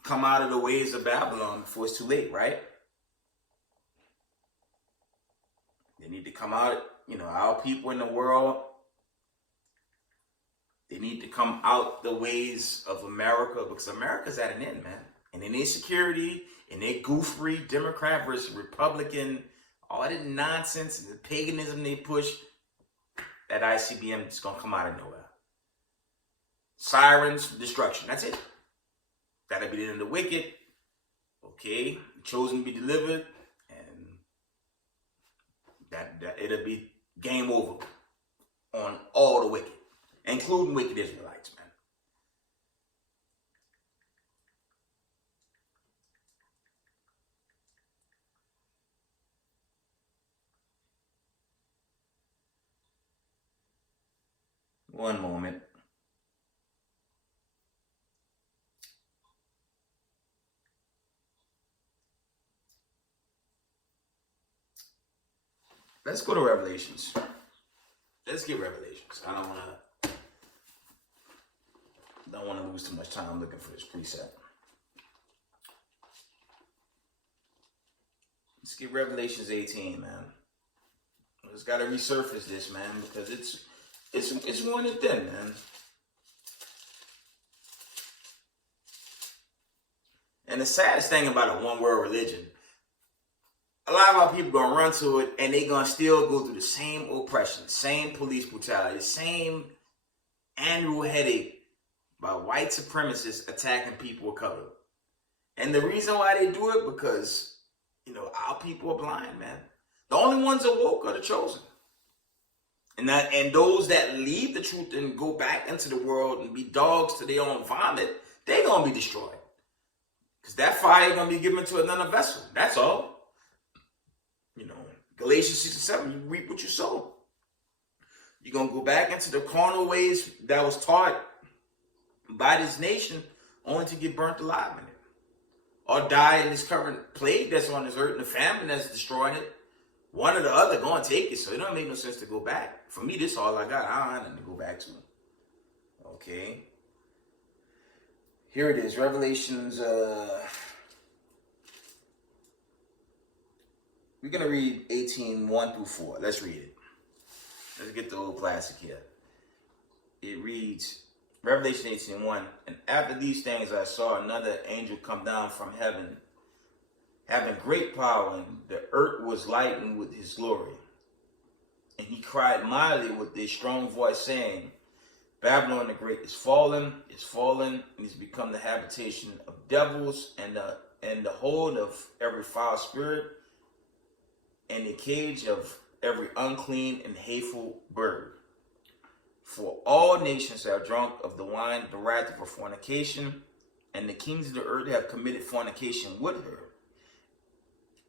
come out of the ways of Babylon before it's too late, right? They need to come out, our people in the world, They need to come out the ways of America, because America's at an end, man. And in insecurity, in their goofery, Democrat versus Republican, all that nonsense and the paganism they push, that ICBM is going to come out of nowhere. Sirens, destruction. That's it. That'll be the end of the wicked. Okay, the chosen to be delivered, and that it'll be game over on all the wicked, including wicked Israelites, man. One moment. Let's go to Revelations. Let's get Revelations. I don't want to lose too much time looking for this precept. Let's get Revelations 18, man. I just got to resurface this, man, because it's worn and thin, man. And the saddest thing about a one-world religion, a lot of our people gonna run to it, and they gonna still go through the same oppression, same police brutality, same annual headache by white supremacists attacking people of color. And the reason why they do it, because, you know, our people are blind, man. The only ones that woke are the chosen. And those that leave the truth and go back into the world and be dogs to their own vomit, they gonna be destroyed. Because that fire gonna be given to another vessel. That's all. You know, Galatians 6:7, you reap what you sow. You're going to go back into the carnal ways that was taught by this nation, only to get burnt alive in it. Or die in this current plague that's on this earth and the famine that's destroying it. One or the other going to take it, so it don't make no sense to go back. For me, this is all I got. I don't have nothing to go back to. Okay. Here it is, Revelations, we're going to read 18, 1 through 4. Let's read it. Let's get the old classic here. It reads, Revelation 18, 1. And after these things I saw another angel come down from heaven, having great power, and the earth was lightened with his glory. And he cried mightily with a strong voice, saying, Babylon the Great is fallen, and is become the habitation of devils, and the hold of every foul spirit, and the cage of every unclean and hateful bird. For all nations have drunk of the wine of the wrath of her fornication, and the kings of the earth have committed fornication with her.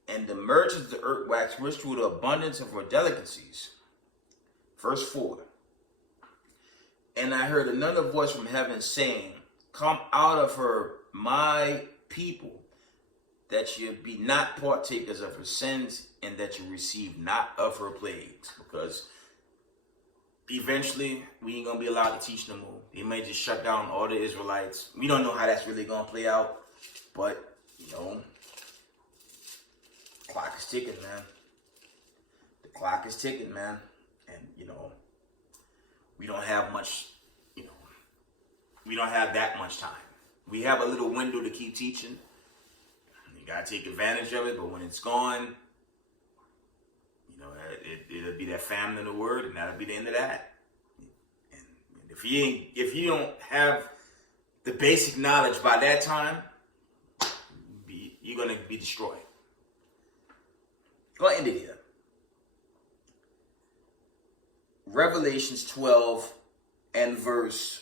And the merchants of the earth wax rich through the abundance of her delicacies. Verse 4. And I heard another voice from heaven saying, Come out of her, my people, that you be not partakers of her sins, and that you receive not of her plagues. Because eventually, we ain't going to be allowed to teach no more. They may just shut down all the Israelites. We don't know how that's really going to play out. But, you know, the clock is ticking, man. The clock is ticking, man. And, you know, we don't have much, you know, we don't have that much time. We have a little window to keep teaching. You got to take advantage of it, but when it's gone, you know, it'll be that famine in the word, and that'll be the end of that. And if you don't have the basic knowledge by that time, you're going to be destroyed. Go end it here. Revelations 12 and verse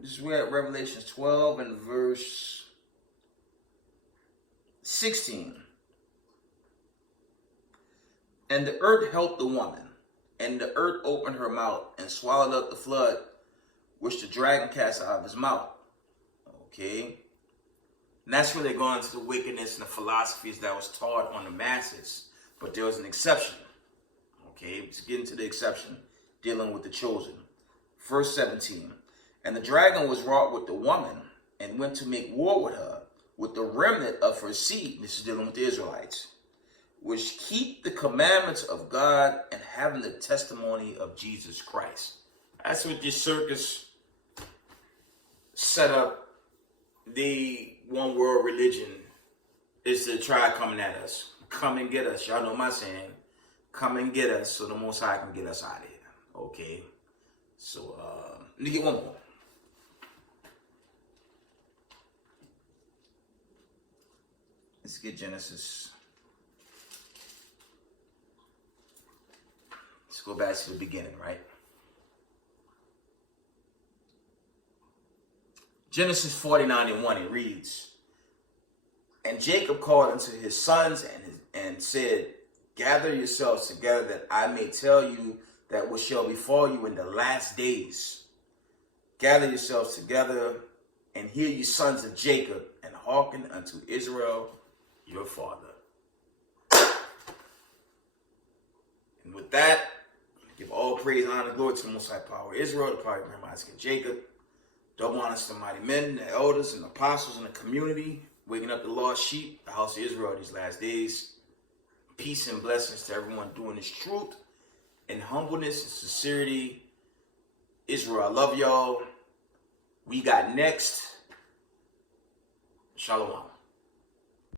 this is where Revelations 12 and verse 16. And the earth helped the woman, and the earth opened her mouth and swallowed up the flood which the dragon cast out of his mouth. Okay. And that's where they're going to the wickedness and the philosophies that was taught on the masses. But there was an exception. Okay, let's get into the exception, dealing with the chosen. Verse 17. And the dragon was wrought with the woman, and went to make war with her, with the remnant of her seed. This is dealing with the Israelites. which keep the commandments of God and having the testimony of Jesus Christ. That's what this circus set up. The one world religion is to try coming at us. Come and get us. Y'all know my saying. Come and get us so the Most High can get us out of here. Okay? So, let me get one more. Let's get Genesis. Let's go back to the beginning, right? Genesis 49:1, it reads, "And Jacob called unto his sons and said, Gather yourselves together that I may tell you that what shall befall you in the last days. Gather yourselves together and hear you sons of Jacob, and hearken unto Israel your father." And with that, give all praise, honor, and glory to the Most High Power of Israel, the power of Abraham, Isaac, and Jacob. Double honors to the mighty men, the elders, and the apostles in the community, waking up the lost sheep, the house of Israel these last days. Peace and blessings to everyone doing this truth in humbleness and sincerity. Israel, I love y'all. We got next. Shalom.